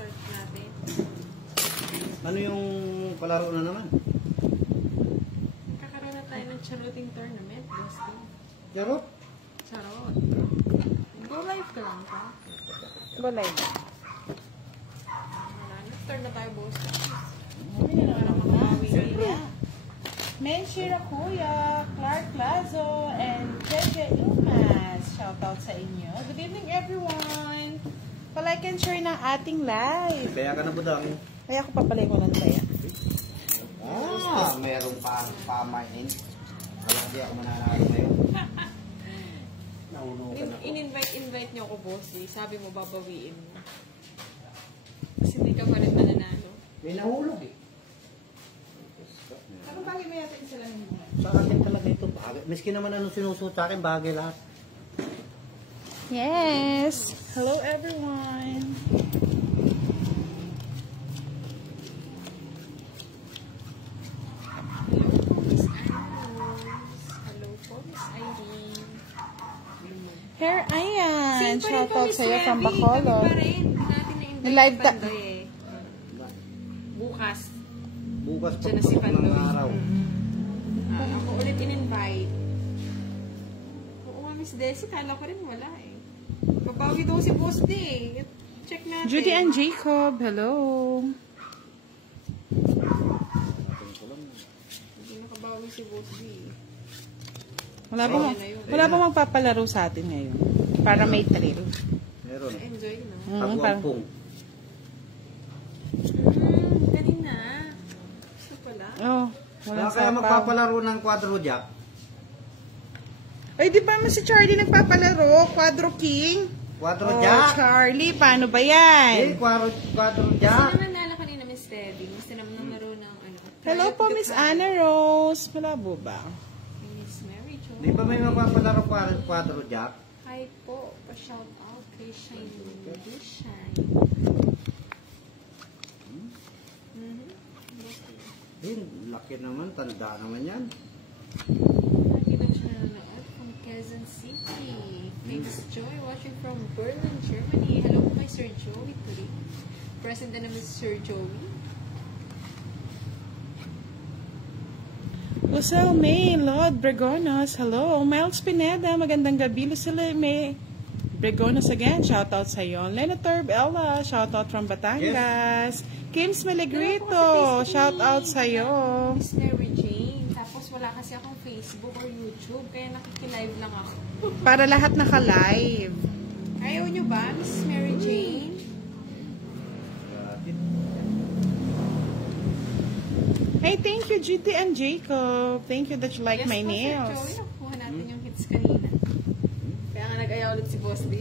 start natin. Ano yung palaro na naman? Kakaroon na tayo ng charuting tournament, Bosti. Charot? Charot. Go live ka lang ka. Go live. Wala na. Start na tayo, Bosti. Menshi Rakuya, Clark Lazo, and Jeje Ilmas. Shoutout sa inyo. Good evening, everyone. Pa-like and share ng ating live. Kaya ka na budang. Kaya ako papalay ko lang kaya. Merong pamain. Wala di ako mananalo ngayon. Naulukan ako. In-invite niyo ako, Bosti. Sabi mo, babawiin mo. Kasi hindi ka pa rin mananalo. May nahulog eh. Ano bagay mo natin sila ninyo? Sa akin talaga ito bagay. Miski naman anong sinusuot sa akin, bagay lahat. Yes. Hello, everyone. Hello po, Miss Irene. Here, ayan. Same pa rin po, Shoutout Miss sa'yo from Revy. Bacolod. Kami pa rin. Natin na-invite Live si ta- Pandoy eh. Bukas. Bukas Diyan na si pagpasok ng Pandoy. araw. Ako ulit in-invite. Oo nga, Miss Desi. Kala ko rin wala eh. Babawi daw si Boss D eh. Check natin. Judy and Jacob, hello. Hindi nakabawi si Boss D. Wala bang magpapalaro sa atin ngayon? Para may thrill. Meron. Enjoy na. Pagwampong. Kanina. Gusto pala. Oh, wala Kaya sapaw. magpapalaro ng quadro jack. Ay, di ba si Charlie nagpapalaro? Quadro King? Quadro Oh, jack. Charlie, paano ba yan? Quadro Kasi jack. naman nala kanina, Miss Debbie. Gusto naman namaro ng ano. Hello po, Miss Anna Rose. Malabo ba? Miss Mary Jo. Di ba may magpapalaro quadro jack? Hi po. Pa-shout out kay Shine Shine. Laki naman, tanda naman yan. Lagi daw siya nanonood from Quezon City. Thanks, Joy. Watching from Berlin, Germany. Hello po kay Sir Joey Turi. Present na naman si Sir Joey. Lucille May, Lord Bregonos, hello. Miles Pineda, magandang gabi. Lucille May Bregonos again, shoutout sa iyo. Lena Turb Ella, shoutout from Batangas. Kims Melegrito, shoutout sa iyo. Miss Mary Jane. Tapos wala kasi akong Facebook or YouTube. Kaya nakikilive lang ako. Para lahat naka-live. Ayaw nyo ba, Miss Mary Jane? Hey, thank you, GT and Jacob. Thank you that you like Yes my po, nails. Sir Joey. Nakuha natin yung hits kanina. Kaya nga nag-ayaw ulit si Boss D.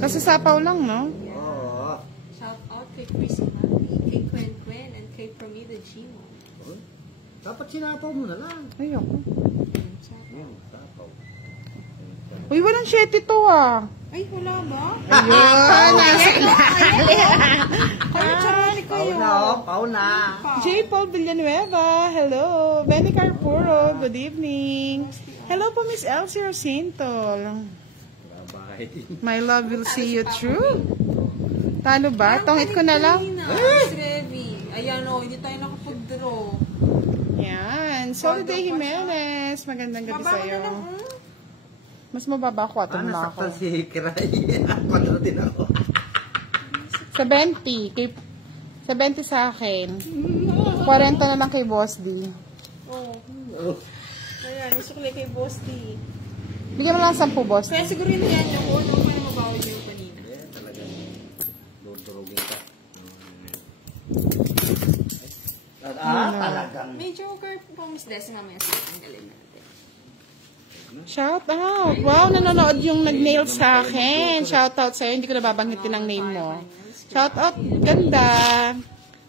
Kasi sapaw lang, no? Oo. Shout out kay Chris Mami, kay Quen Quen, and kay Promida Gimo. Dapat sinapaw mo na lang. Ayoko. Ayun, sapaw. Uy, walang 7 to ah. Ay, wala ba? Ayun, nasa Ay, charoli ko yun. Pau na. J. Paul Villanueva, hello. Benny Carpuro, good evening. Hello po, Miss Elsie Rosintol. Bye. My love will see you through. Talo ba? Tongit ko na lang. Miss Revy. Ayan o, hindi tayo nakapag-draw. Yan. Soliday Jimenez, magandang gabi Baba sa'yo. na lang, Mas mababa ko, atong na ako. Nasaktan si Kiray. Quadro din ako. 70. 70 sa akin. 40 na lang kay Boss D. Oo. Ayan, isukli kay Boss D. Bigyan mo lang 10, Boss D. Kaya siguro yun yan yung order pa na mabawal yung kanina. Yeah, talaga. Dudurugin ka. Talagang. May joker po, Miss Desi, mamaya sa tanggalin natin. Shout out. Wow, nanonood yung nag-nail sa akin. Shout out sa'yo. Hindi ko nababanggitin ang name mo. Shout out. Ganda.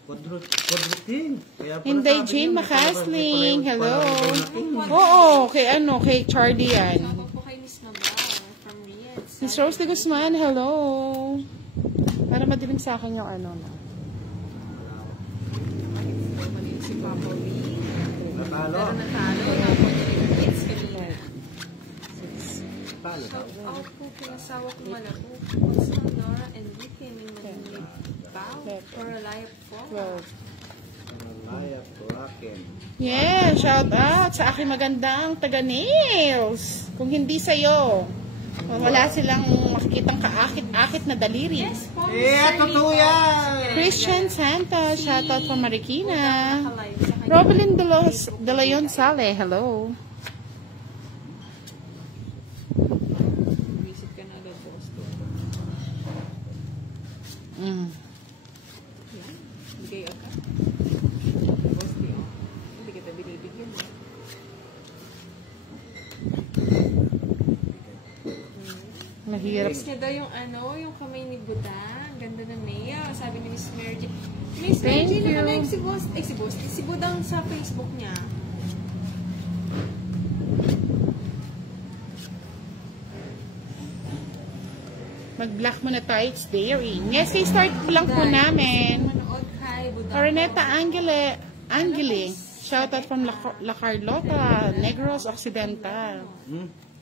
Quadrutin. Inday Jane Macasling. Hello. Oo, kay ano, kay Charlie yan. Shout out po kay Miss Mabal from Riyadh. Miss Rose de Guzman, hello. Para madilim sa akin yung ano. Mali si Papa Lee. Natalo. Pero natalo. Nakuha niya rin yung hits kanina. Palo daw. Shout out po kinasawa ko malabo. Pastor Nora Enrique may manilibaw. Coralaya po. Malaya, Kuraken. Yeah, shout out sa aking magandang taga-nails. Kung hindi sa'yo, wala silang makikitang kaakit-akit na daliri. Yes po. Totoo yan! Christian Santos, shout out from Marikina. Nakalive sa kanya. Robelyn De Leon Sale, hello. Visit ka na agad, boss. Mm. Yan. Bigay ka. Boss, di oh. Hindi kita binibigyan eh. Mahirap. Next niya daw yung ano, yung kamay ni Buda. Ang ganda ng nail. Sabi ni Miss Mary J. Miss Mary J, Thank you. nakalike si Boss. Si Budang sa Facebook niya. Mag-block mo na tayo, it's daring. Yes, i-start lang po namin. Manood kay Budang. Araneta Angele, shout out from La Carlota, Negros Occidental.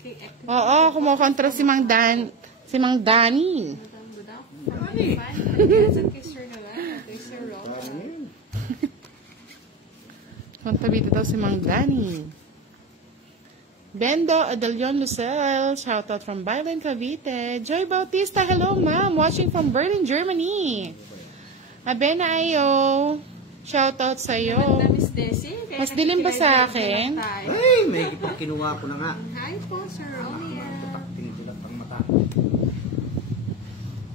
Kay Ek. Oo, kumukontra si Mang Dani. Budang. Dani. Yes, at kay Sir Noel. Kay Sir Robert. Kontabito daw si Mang Dani. Bendo Adelion Lucel, shout out from Bailen, Cavite. Joy Bautista, hello ma'am, watching from Berlin, Germany. Abena Ayo, shout out sa'yo. Ganda, Miss Desi. Kaya Mas dilim ba sa nakikilive akin? na lang tayo. Ay, may kinuha ko na nga. Hi po, Sir Romeo. Tingin pang mata.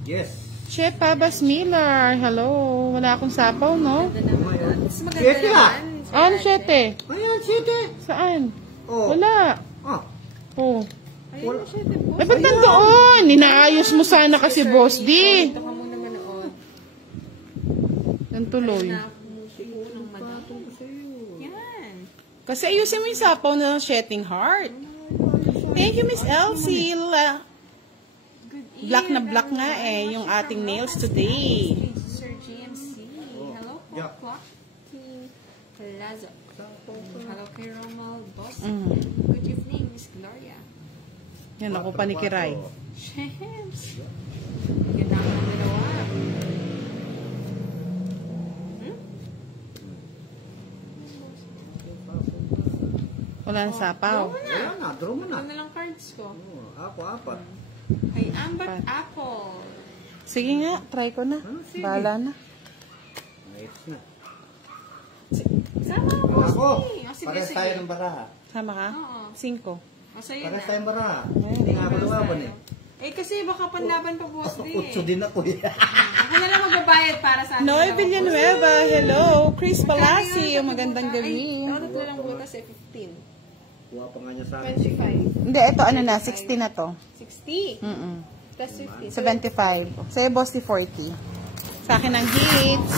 Yes. Chef Pabas Miller, hello. Wala akong sapaw, no? Ganda naman. Mas maganda Siyete nga. naman. Ano, Chete? Ayan, siyete. Saan? Oh. Wala. Ah, Oh. Ayun na siya, po. Eh, ba't nandoon? Ninaayos mo sana kasi, Boss D. Ito ka muna manood. Yan tuloy. Na kumukuha ng madam. Yan. Kasi ayusin mo yung sapaw na shedding heart. Thank you, Miss Elsie. Good Black na evening. black nga eh, yung ating nails today. Hey, Sir GMC. Hello po, Yeah. Clock Team Plaza. Hello kay Romal Boss. Mm. Good evening, Miss Gloria. Yan ako panikiray. Shems. Ganda ka ng dalawa. Wala na sapaw. Wala na, draw mo na. Ano lang cards ko? Oh, ako, apat. Kay Amber Apple. Sige nga, try ko na. Sige. Bahala na. Ayos na. Sama ko, Boss Ako, D. O, sige, pares sige. tayo ng baraha. Sama ka? Oo. 5. O, sa'yo Pares na. tayong baraha. Hindi nga ako lumaban eh. Eh, kasi baka panlaban pa, Boss D. Utso din ako eh. Ako na lang magbabayad para sa akin. Noy Villanueva, hello. Chris Palacio, Magkano magandang yung gabi. Ay, tatlo lang butas eh, 15. Kuha pa nga niya sa akin. 25. Hindi, ito ano na, 60 na to. 60. Plus 50. 75. Sa'yo, Boss, 40. Sa akin ang hits.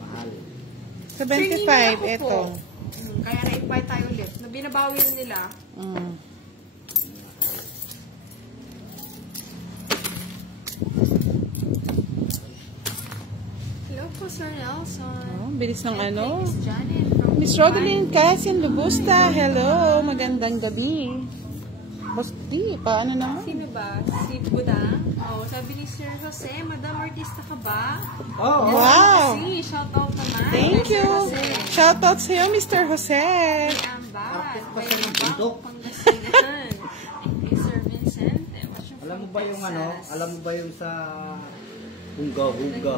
Mahal. 75, ito. Kaya na-invite tayo ulit. Na binabawi na nila. Mm. Hello po, Sir Nelson. Oh, bilis ng ano. Miss Janet from Miss Rodeline Cassian Lubusta, hello. Magandang gabi. Boss D, paano naman? Sino ba? Si Budang? Oh, sabi ni Sir Jose, Madam Artista ka ba? Oh, Wow. Si, shout out naman. Thank Sir you. Jose. Shout out sa'yo, Mr. Jose. Kay Ambat. Kay Ambak, Pangasinan. Kay Sir Vincente. alam mo ba yung ano? Alam mo ba yung sa Hunga,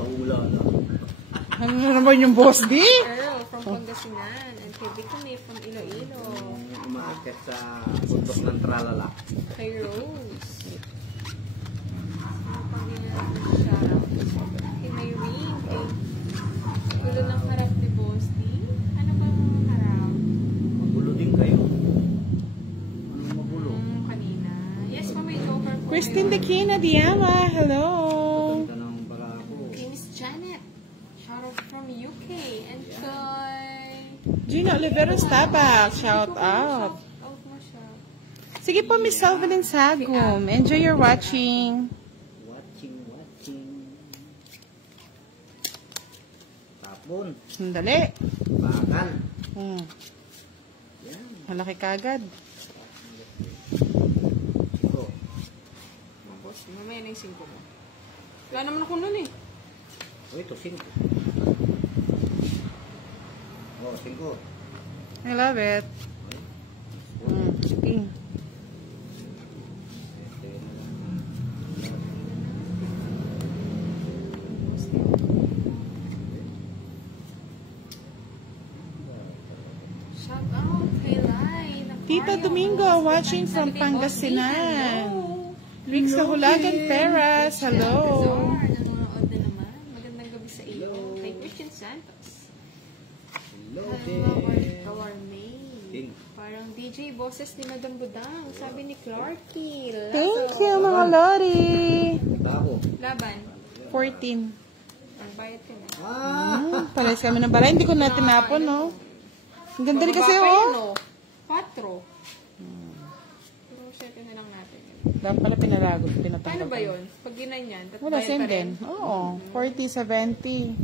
hula na? Ano na naman yung Boss D? Earl from Pangasinan. And kay Victory from Iloilo. Yung umaakit sa bundok ng tralala. Kay Rose. Ano pang shoutout? Kay Mayrene. Kay Gulo ng harap ni Boss D. Ano ba ang harap? Magulo din kayo. Anong magulo? Kanina. Yes po, may joker po. Christine Dequina Diama, hello. Ganda ng bara ko. Kay Miss Janet. Shoutout from UK. And kay... Gina Oliveros Tabak, shout out. Out mo siya. Sige po, Miss Salvelin Sagum. Enjoy your watching. Watching. Tapon. Sandali. Bakal. Hmm. Yan. Malaki kagad. Mamaya na yung 5 mo. Wala naman ako nun eh. Oh, ito, 5. Oh, 5. I love it. Sige. Shout out kay Lai. Tita Domingo, watching from Pangasinan. Rick Kahulagan Peras, hello. Nanonood na naman. Magandang gabi sa iyo. Kay Christian Santos. Hello, Kawarmay. Parang DJ boses ni Madam Budang. Sabi ni Clarky. Thank you, mga Lori. Bago. Laban. 14. Ang bayad ka na. Pares kami ng balay. Hindi ko na tinapon, no? Ang ganda rin kasi, oh. 4. Pero set na lang natin. Dapat pala pinalagot. Paano ba yun? Pag ginanyan, Wala, bayad same pa rin? din. Oo, 40, 70.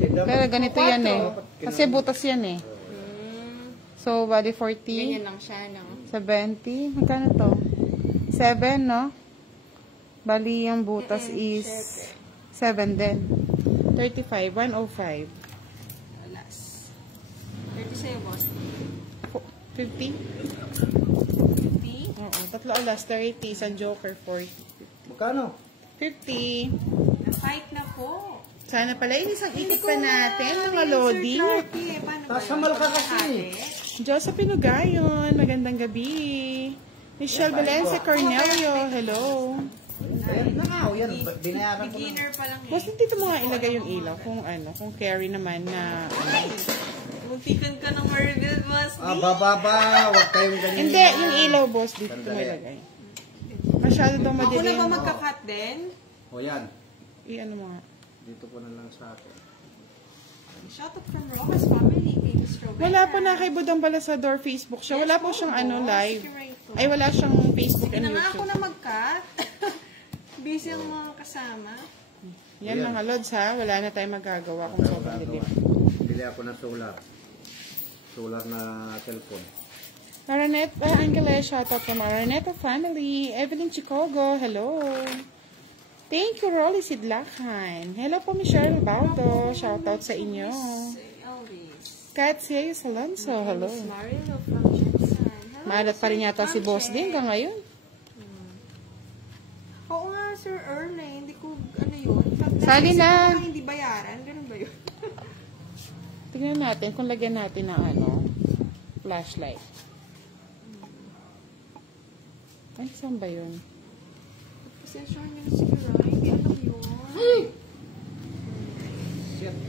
Pero Pero ganito yan eh. Kasi butas yan eh. So, bali 40, Ganyan lang siya, no? 70. Magkano to? 7, no? Bali, yung butas is 7 din. 35, 105. Alas. 30 sa'yo, boss. 50? 50? Oo, tatlo alas, 30. Isang joker, 40. Magkano? 50. Na-fight na po. Sana pala, isang ikot ko pa na natin, mga narinig, lodi. Sir Clarky, eh. Paano ba Kasamal yun? ka kasi. Diyos sa Pinugayon, magandang gabi. Michelle Valencia Cornelio, hello. Ayan, nakaw yan. Binayaran ko na. Beginner pa lang eh. Boss, dito mo nga ilagay yung ilaw kung kung carry naman na Muntikan ka ng Marvel, boss. Bababa. Huwag kayong ganyan. Hindi, yung ilaw, boss, dito mo ilagay. Masyado daw Ako madilim. na ba magka-cut din? O yan. I-ano mo nga. Dito ko na lang sa akin. Shout out from Rojas family. Kay Miss Roberta. Wala po na kay Budang Balasador Facebook siya. Wala po siyang live. Ay, wala siyang Facebook Sige and na nga ako YouTube. na mag-cut. Busy ang mga kasama. Yan mga lods ha. Wala na tayong magagawa kung sobrang dilim. Bili ako ng solar. Solar na cellphone. Araneta Angeles, shout out from Araneta family. Evelyn Chicogo, hello. Thank you, Rolly Sidlakan. Hello po, Michelle Baldo. Shout out sa inyo. Elvis. Katsias Alonso, hello. Miss Marilo from Jensen. Hello, Maalat pa rin Sir yata si Boss Frances. din hanggang ngayon. Oo nga, Sir Erne. Hindi ko, ano yun? Sali na. Hindi bayaran. Ganun ba yun? Tingnan natin kung lagyan natin ng flashlight. Ay, saan ba yun? Pasensyahan niyo na siguro. Hindi alam yun.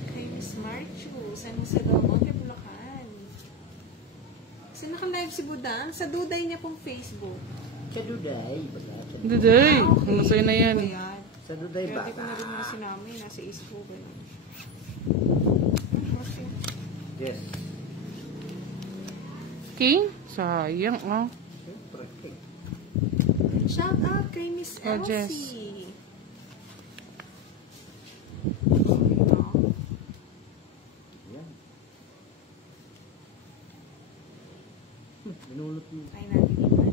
Kay Miss Marchu. San Jose del Monte, Bulacan. Kasi naka-live si Budang. Sa duday niya pong Facebook. Sa Duday. Duday, Okay. masaya na yan. Ayan. Sa Duday Pero ba? di ko na rin mga sinami. Nasa ispo ba yun? Yes. King? Sayang, oh. Siyempre. Shout out kay Miss Oh, Jess. Elsie. Yan. Binulot mo. Try natin ipan.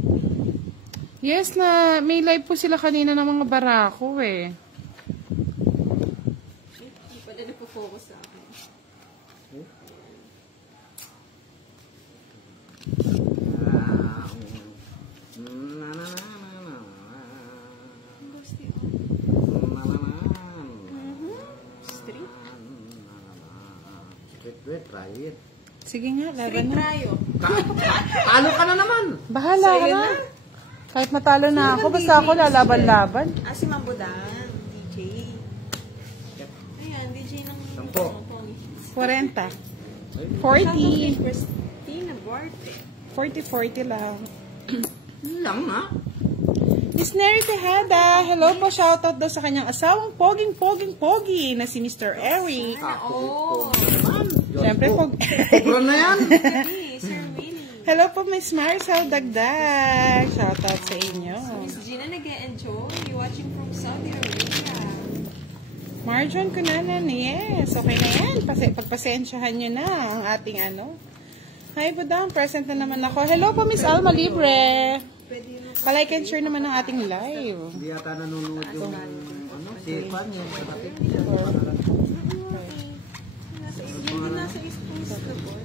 Yes na, may live po sila kanina ng mga barako eh. Hindi pa na nagpo-focus sa akin. Gusti Street. Wait, try it. Sige nga, laban Street na. tayo. Talo ka na naman! Bahala ka Sa'yo na. na. Kahit matalo na ako, basta ako lalaban-laban. Ah, si Mambudang. DJ. Ayan, DJ ng... Sampo. 40. Shout out kay 40. Christina Barte. 40 lang. Lang na. Miss Neri Tejada, hello po, shoutout daw sa kanyang asawang pogi na si Mr. Eric. Oo. Siyempre, Sobra na yan. Hey, Sir Willie. Hello po, Miss Marcel Dagdag. Shoutout sa inyo. Miss Gina nag-enjoy watching from Saudi Arabia. Marjon Kunanan, yes. Okay na yan. Pagpasensyahan nyo na ang ating Hi, Budang. Present na naman ako. Hello po, Miss Alma Libre. pwede yun. Palike and share naman ang ating live. Hindi yata nanonood yung si Pan, yung kapatid niya. Nasa East Coast na po.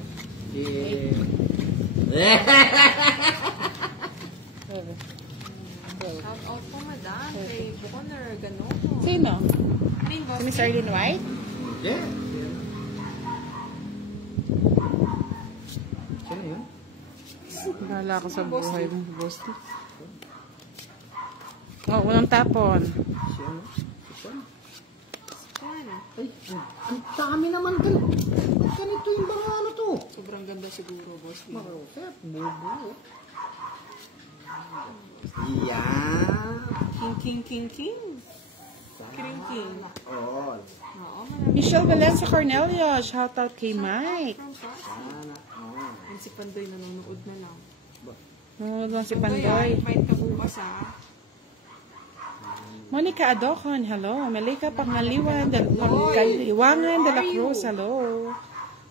Shout out po, madam. Kay Bukoner, gano'n. Sino? Main boss. Si Miss Arlene White? Hindi. Sino yun? Bahala ka sa buhay mo, Bosti. Oh, unang tapon. Si ano? Si Pan? Juan. Ay, ang dami naman ganito. Ba't ganito yung mga ano to? Sobrang ganda siguro, boss. Marosep, bubo. Yeah. King. King. Oo. Oo, marami. Michelle Valenza Cornelio. Shoutout kay Mike. From Pasig. Sana. Oo. And si Pandoy nanonood na lang. Nanonood lang si Pandoy, Pandoy. invite ka bukas, ha? Monica Adocon, hello. Malika Pangaliwan de la Cruz, hello.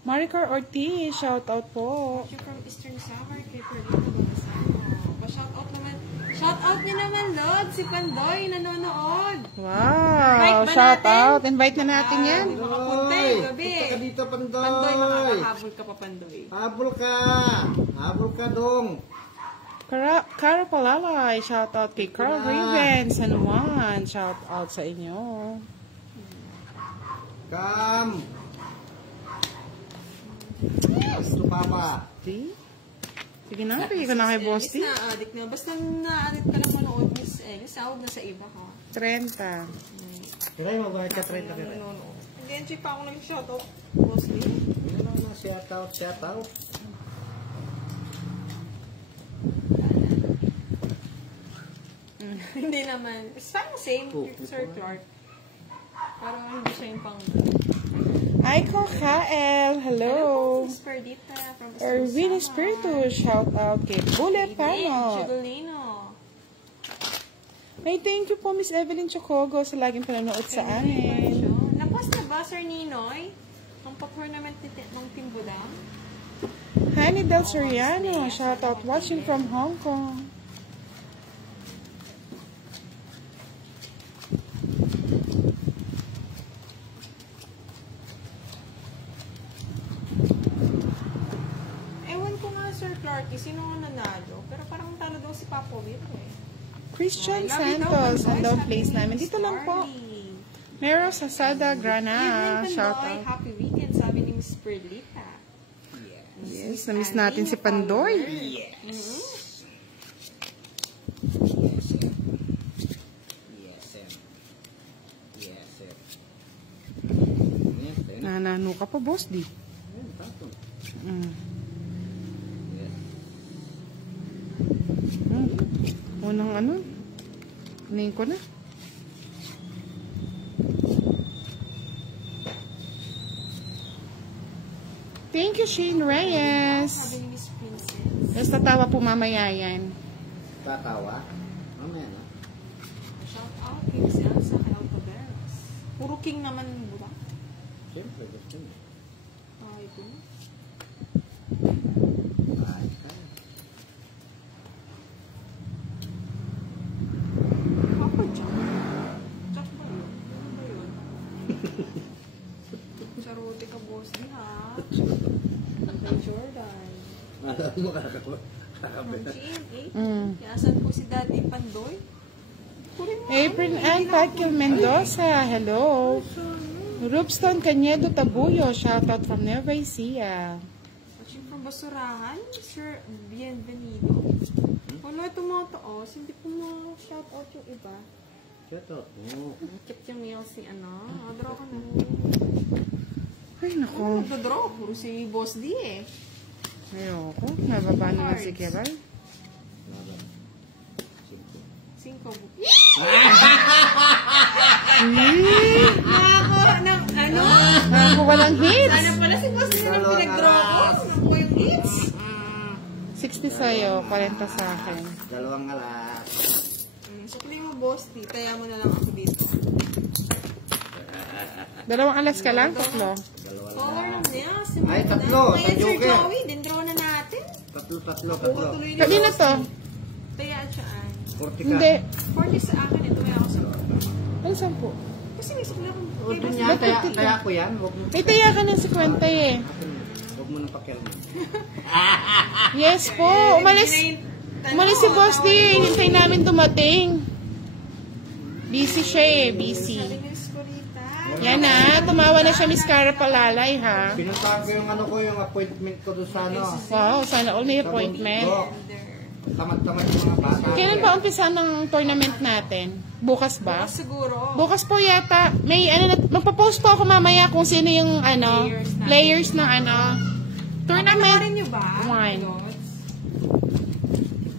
Maricor Ortiz, shoutout po. You're from Eastern Samar, kay Perlita Balasano. Pa-shoutout naman. Shoutout niya naman, Lord. Si Pandoy nanonood. Wow, shoutout. Invite na natin yan. Di makapunta yung gabi. Punta ka dito, Pandoy. Pandoy, makakahabol ka pa, Pandoy. Habol ka. Habol ka dong. Cara Palalay, shoutout kay Carl Raven, San Juan. Shoutout sa inyo. Come. Gusto papa. See? Sige na, pigil ko na kay Bosti. Na-addict na. Basta na-addict ka lang manood, Miss Ellis. Sahod na sa iba, ha? 30. Kiray, magbayad ka 30 kiray. Nanonood. Hindi, enjoy pa ako ng shoutout. Mostly. Yun lang na, shout out. Hindi naman. Same, Sir Clark. Pero hindi siya yung pang... Aiko Kael, hello. Miss Perdita from Erwin Espiritu, shoutout kay Bullet Pano. Chigolino. Ay, thank you po, Miss Evelyn Chocogo, sa laging panonood sa amin. Napost na ba, Sir Ninoy? Ang pa-tournament ng Team Budang? Honey Del Soriano, shoutout watching from Hong Kong. Ewan ko nga, Sir Clarky, sino nga nanalo? Pero parang talo daw si Papo Vito eh. Christian Santos, ang down place namin. Dito lang po. Mero Sasada Grana, shoutout. Happy weekend, sabi ni Miss Perlita. Yes, na-miss natin si Pandoy. Nanano ka pa, boss, di? Unang ano? Tingin ko na. Thank you, Shane Reyes. Sabi ni Miss Princess. Yes, tatawa po mamaya yan. Tatawa? Mamaya na. Shout out kay Miss Elsa Altaveras. Puro king naman ba? Siyempre, gusto mo. Ay, ko na. Ay, kaya. Papa Jack. Jack ba yun? Ano ba yun? Charote ka, boss, di ha? Kay Jordan. Alam mo, kakabit. From GMA. Yasan po si Daddy Pandoy. Kurin mo. April Ann Patkil Mendoza, hello. Rubston Canedo Tabuyo, shoutout from Nueva Ecija. Watching from Basurahan, Sir Bienvenido. Wala ito mga taos, hindi po ma-shout out yung iba. Shout out mo. Keep yung mail si ano. Draw ka na. Ay, naku. Draw, puro si Boss D eh. Ayoko. Nababa naman si Kiral. 5. Nakakuha ng ano? Nakakuha ng hits. Ano pala si Boss D na pinag-draw ko? Nakakuha yung hits? 60 sa'yo, 40 sa akin. Dalawang alas. Sukli mo, Boss D. Taya mo na lang ako dito. Dalawang alas ka lang, tatlo. Color lang niya. Ay, tatlo. Ayan, Sir Joker. Joey. Din draw na natin. Tatlo. Tuloy ni Kanina Boss to? D. Taya, 40 ka. Hindi. 40 sa akin, ito may ako sa Ay, 10. Kasi may sukla akong O, doon yan. Kaya ako yan. Huwag mo. May taya ka ng 50 eh. Huwag mo nang pakialaman. Yes po. Umalis si Boss D. Hintay namin dumating. Busy siya eh. Busy. Sabi ni Escorita. Yan na. Tumawa na siya, Miss Cara Palalay ha. Pinuntahan ko yung ano ko, yung appointment ko doon sa ano. Wow, sana all may appointment. Tamad-tamad yung mga bata. Kailan ba umpisa ng tournament natin? Bukas ba? Siguro. Bukas po yata. May ano, magpo-post po ako mamaya kung sino yung ano, players ng ano, tournament. Panoorin niyo ba? One.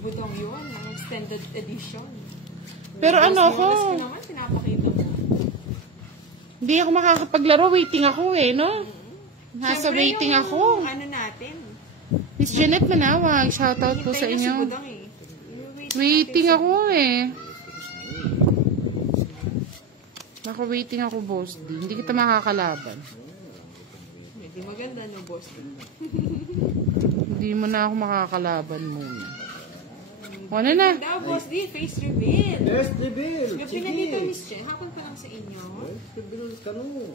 Budong yun, ang extended edition. Pero ano Mas ko, naman, pinapakita mo. hindi ako makakapaglaro. Waiting ako eh, no? Nasa Siyempre, waiting yung ako. Ano natin. Miss Jeanette Manawag, shoutout po sa Hintayin na si inyo. Budong eh. Waiting ako eh. Naka-waiting ako, Boss D. Hindi kita makakalaban. Hindi maganda, no, boss? Hindi mo na ako makakalaban muna. Ano na? Daw, boss D, face reveal. Yes, reveal. Yung pinalito, Miss Jen, hapon pa lang sa inyo. Yes, reveal ka no.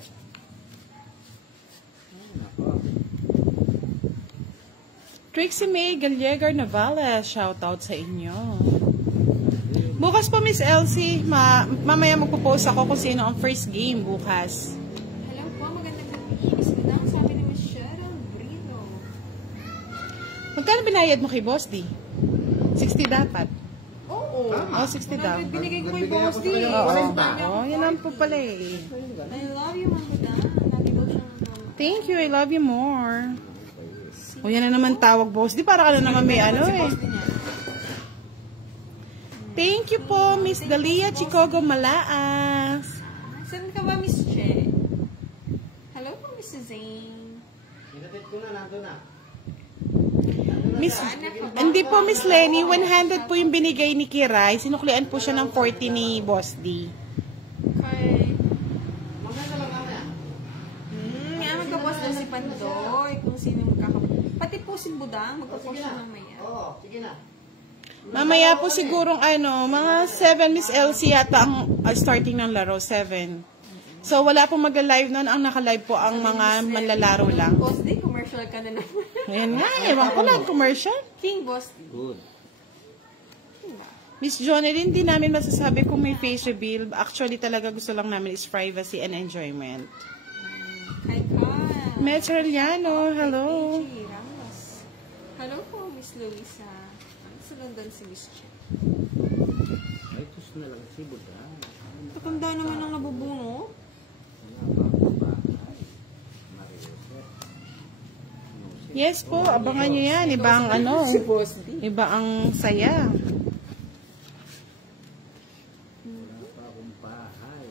Trixie May Gallegar Navales, shoutout sa inyo. Bukas po, Miss Elsie, mamaya magpo-post ako kung sino ang first game bukas. Hello po, magandang gabi. Miss Budang, sabi ni Miss Cheryl Brino. Magkano binayad mo kay Boss D? 60 dapat. Oo. Oh, 60 daw. Binigay ko kay Nagbigay boss ako D. sa kanya. Oo. 40. Oh, yan ang po pala eh. I love you, Ma'am Budang. Lagi daw siyang Thank you, I love you more. O yan na naman tawag, Boss D. Para ka na naman may ano eh. Thank you po, Miss Dalia Chicogo Malaas. Saan ka ba, Miss Che? Hello po, Miss Zane. Hinatid ko na, nandun na. Miss, hindi po, Miss Lenny, 100 po yung binigay ni Kiray. Sinuklian po siya ng 40 ni Boss D. Kay... Maganda lang kami ah. Yan, magka-boss na si Pandoy. Kung sino magkakaboss. Pati po si Budang, magka-boss Sige siya na. ng maya. Oo, sige na. Mamaya po sigurong ano, mga 7 Miss Elsie yata ang starting ng laro, 7. So wala pong mag-live nun, ang naka-live po ang mga manlalaro lang. Boss D, commercial ka na naman. Ayan nga, ewan ko lang, commercial. King Boss D. Good. Miss Jonelyn, hindi namin masasabi kung may face reveal. Actually talaga gusto lang namin is privacy and enjoyment. Kay Carl. Metroliano, hello. PG Ramos. Hello po, Miss Luisa. Sa London si Miss Che. Ay, tus na lang si Buddha. Patanda naman ang nabubungo. Yes po, abangan nyo yan. Iba ang ano, Si Boss D. iba ang saya. Wala pa akong bahay.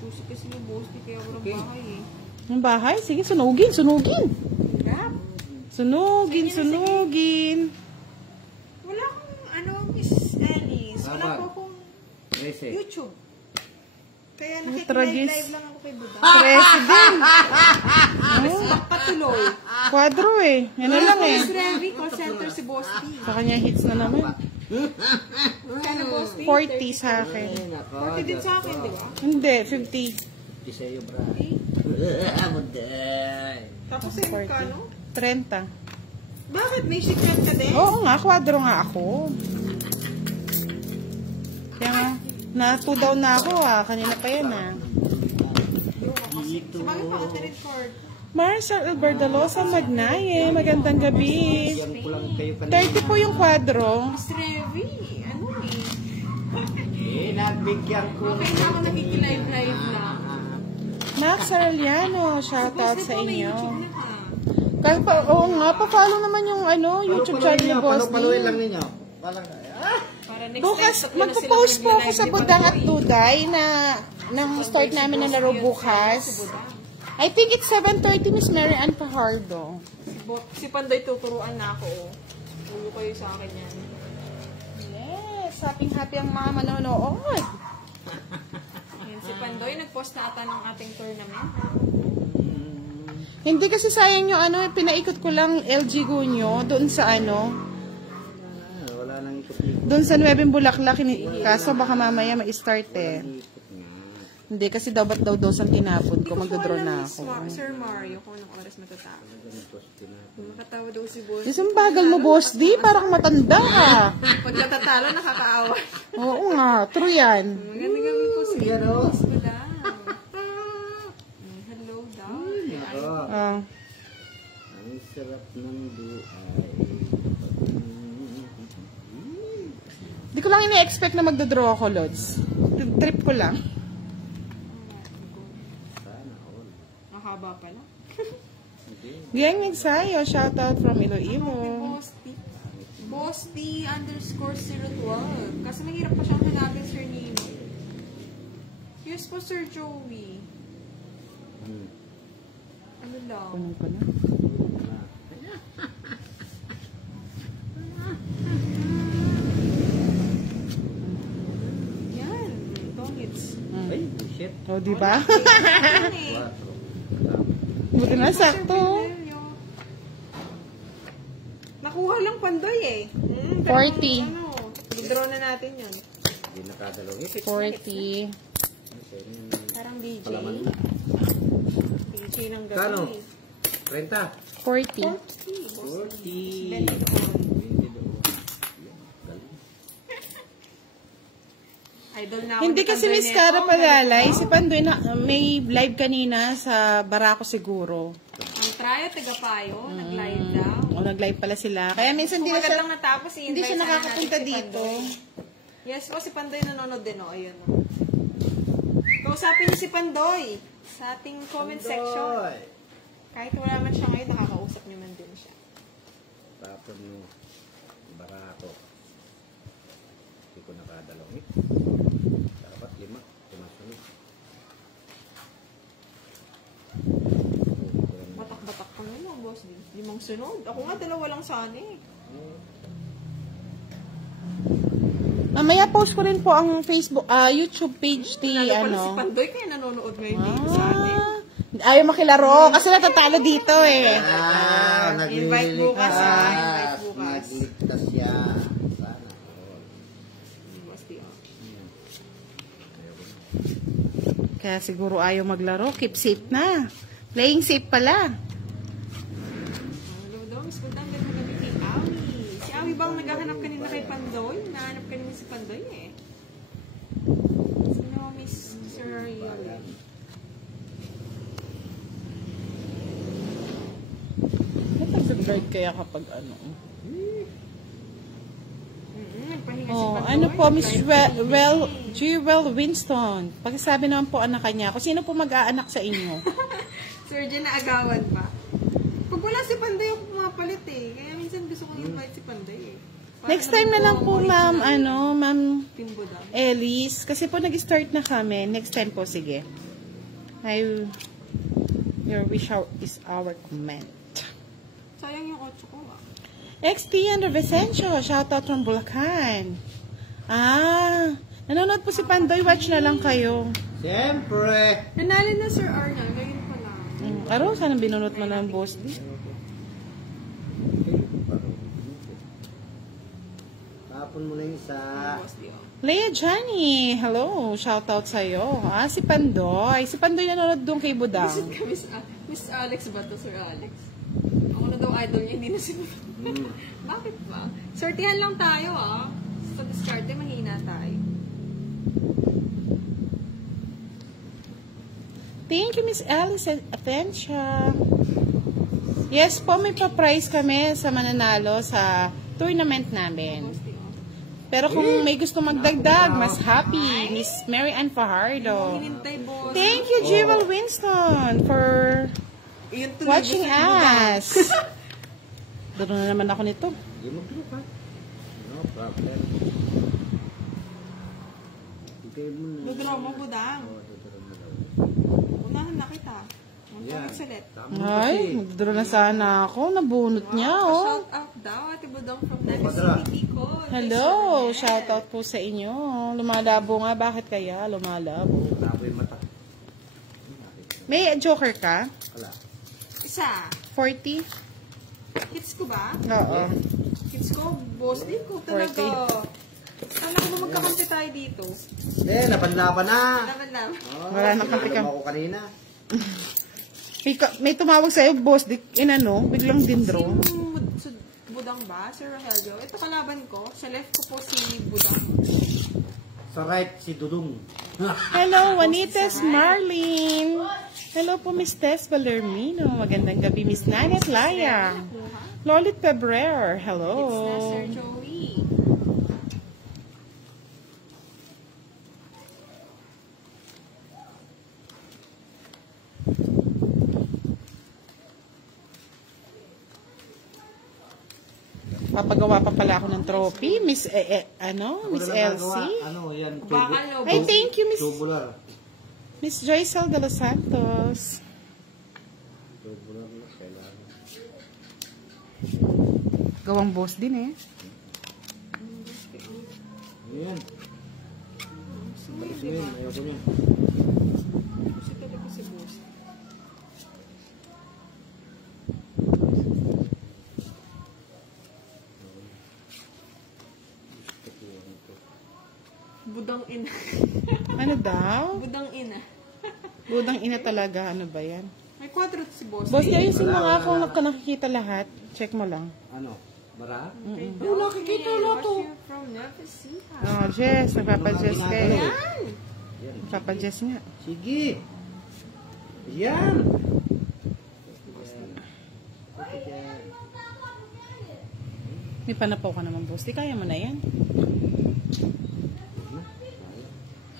Chusi kasi yung Boss D, kaya walang bahay eh. Ang bahay, sige, sunugin, sunugin. Crap. Sunugin, sunugin. Wala akong, ano, Miss Alice. Wala Tama. po akong Rese. YouTube. Kaya Tragis. nakikilive lang ako kay Budang. President. Patuloy. Quadro eh. Yan na lang eh. Miss Revy, call center si Boss D. Sa kanya hits na naman. Kano Boss D? 40 sa akin. Ay, nako. 40 din sa akin, di ba? Hindi, 50. Di sa'yo, bra. Buday. Tapos sa'yo, 40. kano? 30. Bakit? May secret ka din? Oo nga, quadro nga ako. Kaya nga, na-2 down na ako ah. Kanina pa yan ah. Dito. Sabagay pa ako record. Marcel Alberdalosa Magnaye, magandang gabi. Yan ko lang kayo kanina. 30 po yung quadro. Miss Revy, ano eh? Nagbigyan ko. Okay na ako nakikilive-live na. Max Arellano, shoutout Boss D sa po, may inyo. YouTube niya ka. Kahit pa, oo nga, pa-follow naman yung ano, YouTube channel ni Boss D. Paluin lang ninyo. Walang, Para next Bukas, time, tatlo na sila magpo-post po ako mag-live sa ni Budang at Pandoy. Duday na nang start namin ng laro Si bukas. Budang. I think it's 7:30, Miss Mary Ann Fajardo. Si Pandoy tuturuan na ako. Oh. Tulo kayo sa akin yan. Yes, happy ang mga manonood. Yan, si Pandoy, nag-post na ata ng ating tournament. Hindi kasi sayang yung ano, pinaikot ko lang LG Gunyo doon sa ano, Wala nang ikot-ikot. doon sa Nueveng Bulaklak. Kaso baka mamaya ma-start eh. Ikot nga. Hindi kasi daw ba't daw dosan tinapon ko, magdodraw na ako. Sir Mario, kung anong oras matatapos. Makatawa daw si Boss. Isang bagal mo, Boss D, parang matanda ka. Pag natatalo, nakakaawa. Oo nga, true yan. Magandang gabi po si Boss. Madam. Hello daw. Ah. Ang sarap ng buhay. Di ko lang ini-expect na magdodraw ako, Lods. Trip ko lang. Sana all. Mahaba pala. Gang Nagsayo, shoutout from Iloilo. Boss D. Boss D _012. Kasi mahirap pa siyang hanapin, Sir Nino. Yes po, Sir Joey. Ano lang? Kunin ko na. Yan. Tongits. Ay, shit. O, di ba? Yan eh. 4. Buti na sakto. Nakuha lang Pandoy eh. 40. Ano, i-draw na natin yun. Hindi nakadalawang ipit. 40. Parang DJ. Palaman. DJ ng gabi. Kano? 30. 40. 40. Idol na ako. Hindi ni kasi Pandoy Miss Neto. Cara palalay. Si Pandoy na may live kanina sa Barako siguro. Ang Trayo, Tagapayo, nag-live daw. O, nag-live pala sila. Kaya minsan Kung hindi na agad siya, lang natapos, hindi siya nakakapunta dito. Yes, o si Pandoy nanonood din, o. Ayun, o. Kausapin niyo si Pandoy sa ating comment section. Kahit wala man siya ngayon, nakakausap niyo man din siya. Tapos mo, Barako. Hindi ko nakadalawang ipit. Dapat 5. Tumasunod. Batak-batak pa ngayon, boss. 5 sunod. Ako nga, 2 lang sana eh. Mamaya post ko rin po ang Facebook, YouTube page ni Lalo pala si ano. Pandoy, kaya nanonood ngayon dito sa atin. Ayaw makilaro kasi natatalo dito eh. Invite bukas, invite bukas. Nagligtas siya. Sana all. Boss, di, o. Kaya siguro ayaw maglaro. Keep safe na. Playing safe pala. Hello daw, Miss Budang, ganda gabi kay Awi. Si Awi bang naghahanap kanina kay Pandoy? Nahanap kanina si Pandoy eh. Sino, Miss Sir Yolin? Nag-guard kaya kapag ano. Pahinga si Oh, Pandoy. ano po, Miss Jewel Winston. Pakisabi naman po anak kanya. Kung sino po mag-aanak sa inyo. Sir Jen, naagawan ba? Pag wala si Pandoy, ako pumapalit eh. Kaya minsan gusto ko invite si Pandoy eh. Para Next time na lang po, ma'am, ma'am Timbo daw. Elise. Kasi po nag-start na kami. Next time po, sige. Your wish is our command. Sayang yung 8 ko ah. XT and Revesencio, shoutout from Bulacan. Nanonood po si Pandoy, watch na lang kayo. Siyempre. Nanalo na Sir Arnold, ngayon pa lang. Aro, sana binunot mo ng boss di. Tapon mo na yung sa... Boss Dio. Leia Johnny, hello, shoutout sa'yo. Si Pandoy. Si Pandoy nanonood doon kay Budang. Visit ka, Miss Alex ba to, Sir Alex? Ako na daw idol niya, hindi na si Bakit ba? Sortihan lang tayo ah. Sa discarte, mahina tayo. Thank you, Miss Alice Atentia. Yes po, may pa-prize kami sa mananalo sa tournament namin. Boss Dio. Pero kung may gusto magdagdag, mas happy, Miss Mary Ann Fajardo. Hinintay, boss. Thank you, Jewel Winston, for Yun tuloy, watching gusto mo ba? us. Duro na naman ako nito. Hindi mo kilo ka. No problem. Detail mo na. Dudraw mo, Budang. Duduro mo daw. Unahan na kita. Magpapit salit. Ay, magduro na sana ako. Nabunot niya, oh. Shout out daw, Ate Budang from Daly Padra. City, Bicol. Hello, shout out po sa inyo. Lumalabo nga, bakit kaya? Lumalabo. Labo yung mata. May joker ka? Kala. Isa. 40? Hits ko ba? Oo. Hits ko, boss din ko. Talaga. Sana ko na magkakampi tayo dito. Laban-laban na. Laban-laban. Oh, Wala nang kampi ka. ako kanina. May tumawag sa'yo, boss. Biglang din-draw. Budang ba? Si Rogelio. Ito kalaban ko. Sa left ko po si Budang. Sa right, si Dudong. Hello, Juanitas Marlene. Hello po, Miss Tess Valermino. Magandang gabi, Miss Nanet Laya. Lolit Pebrer. Hello. It's na Sir Joey. Papagawa pa pala ako ng trophy. Miss, Miss Elsie. Ano, yan. Bakal o Ay, thank you, Miss Tubular. Miss Joycel de los Santos. Tubular na kailangan. Gawang boss din eh. Yan. Balis mo yun. Ayaw ko yun. Kasi talaga si boss. Budang ina. Ano daw? Budang ina. Budang ina talaga. Ano ba yan? May 4 si boss. Boss, ayusin mo Wala, nga wala, kung wala. nakikita lahat. Check mo lang. Ano? Bara? Okay, nakikita na to. watch you from Nueva Ecija. Oh, Jess. Nagpapa-Jess kayo. Yan! Yan. Nagpapa-Jess nga. Sige. Yan. May panapaw ka naman, boss. Di kaya mo na yan.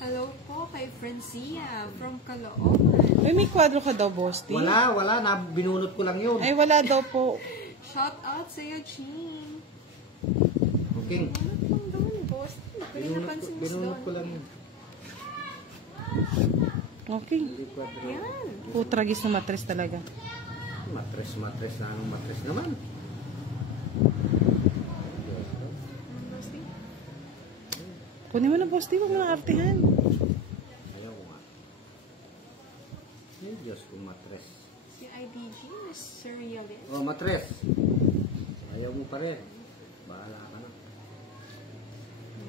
Hello po kay Francia from Caloocan. Uy, may kwadro ka daw, boss. Di? Wala. Binunot ko lang yun. Ay, wala daw po. Shout out sa'yo, Jean. Okay. Ano pang daw ni boss? Hindi ko rin napansin mo Binunot ko doon. lang yun. Okay. Hindi kwadro. Yan. Putragis na matres talaga. Matres na. Anong matres naman? Boss, di? Kunin mo na, boss. Di, huwag mo na artihan. Ayaw ko nga. Ay, Diyos ko, matres. Si IDG, Miss Sir Yalin. Oh, matres. Ayaw mo pa rin. Bahala ka na.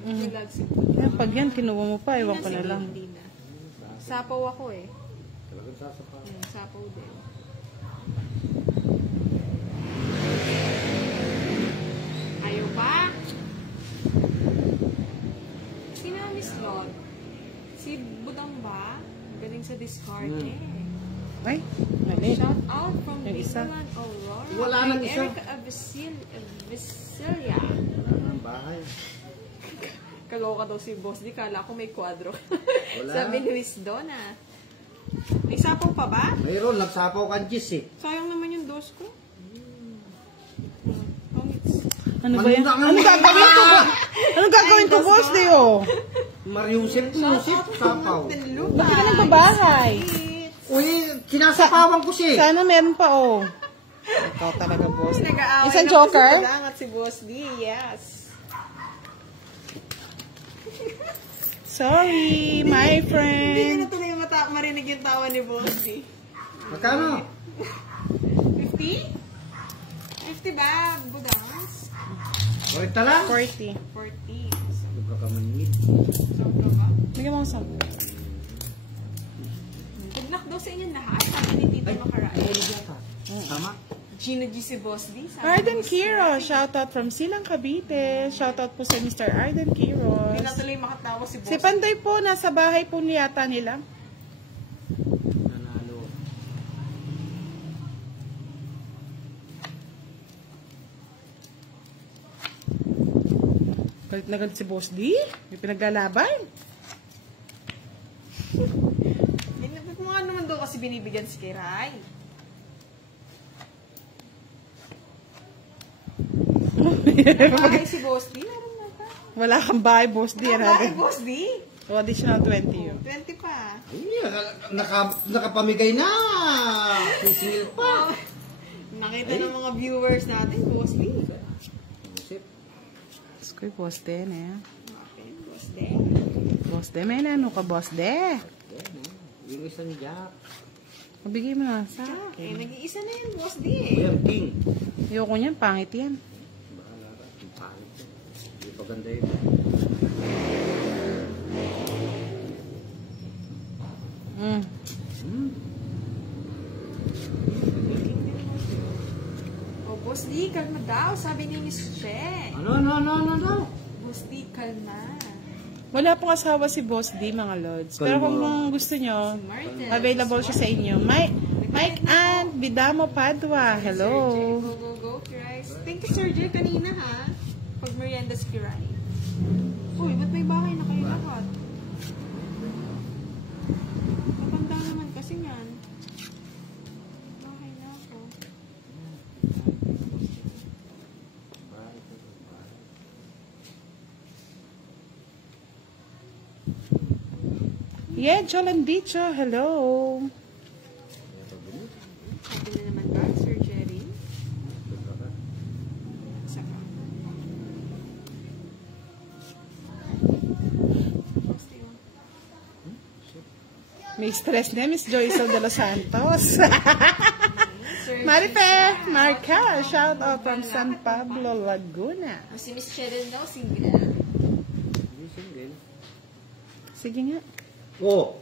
Nilag si Yan, pag yan, kinuha mo pa. Ewan ko na lang. Hindi na. Sapaw ako eh. Talagang sasapa. Sapaw din. Ayaw pa? Sino ang Miss Lord? Si Budang ba? Galing sa discard eh. Ay, mali. Shout out from Yung isa. Bicolan, Aurora. Wala kay nang isa. Erica Avicilia. Wala nang bahay. Kaloka daw si Boss. Di kala ko may kwadro. Wala. Sabi ni Miss Donna. May sapaw pa ba? Mayroon, nagsapaw kang Gis eh. Sayang naman yung dos ko. Pangits. Ano ba yan? Ano Ano gagawin to, boss? Ano gagawin to, boss, Leo? Mariusip, sapaw. Bakit ka nagbabahay? Uy, kinasapawan ko siya eh. Sana meron pa, oh. Ikaw talaga, boss. Nag-aaway Isang na joker? po si Budang at si Boss D. Yes. Sorry, my Hindi friend. na tuloy marinig yung tawa ni Boss D. Magkano? 50? 50 ba, Budangs? 40 lang? 40. 40. Luka ka manid. Sobra ba? Bigyan mo ako 10. Good luck daw sa inyo lahat. Sabi ni Tito Makaraan. Tama? Gina G si Boss D. Sabi Arden ni Boss D. Kiro, shoutout from Silang Cavite. Shoutout po sa Mr. Arden Kiro. Hindi na tuloy makatawa si Boss Si Panday po, nasa bahay po niyata nila. Nanalo. Galit na galit si Boss D. May pinaglalaban. Hindi mo nga naman daw kasi binibigyan si Kiray. Bahay si Boss D. Meron na ba? Wala kang bahay, Boss D. Bahay Boss D. So, additional 20 yun. 20 pa. Ay, nakapamigay na. Sisingil pa. Nakita ng mga viewers natin, Boss D. Isip. Skoy, Boss D na yan. Okay, Boss D. Boss D, may nano ka, Boss D. Yung isang jack. Mabigay mo na sa Eh, akin. nag-iisa na yan, Boss D Ayan, king. Ayoko niyan, pangit yan. Bahala ka. Ang pangit ko. Hindi pa ganda yun. Mm. Oh, Boss D, kalma daw. Sabi ni Miss Che. Ano? Boss D, kalma. Wala pong asawa si Boss D, mga lods. Pero kung gusto nyo, Martin. available siya sa inyo. Mike and Bidamo Padua. Hello. Go, Kirais. Thank you, Sir Jay, kanina ha. Pag meriendas Kirai. Uy, ba't may bahay na kayo lahat? Matanda naman kasi yan. Bahay na ako. Yeah, Jolandicho. Hello. Sabi na naman ba, Sir Jerry? Saka. May stress na, Miss Joyce de los Santos. Sir Marife Marca, shout out from San Pablo, Laguna. Si Miss Cheryl daw, single. Hindi single. Sige nga. Oh!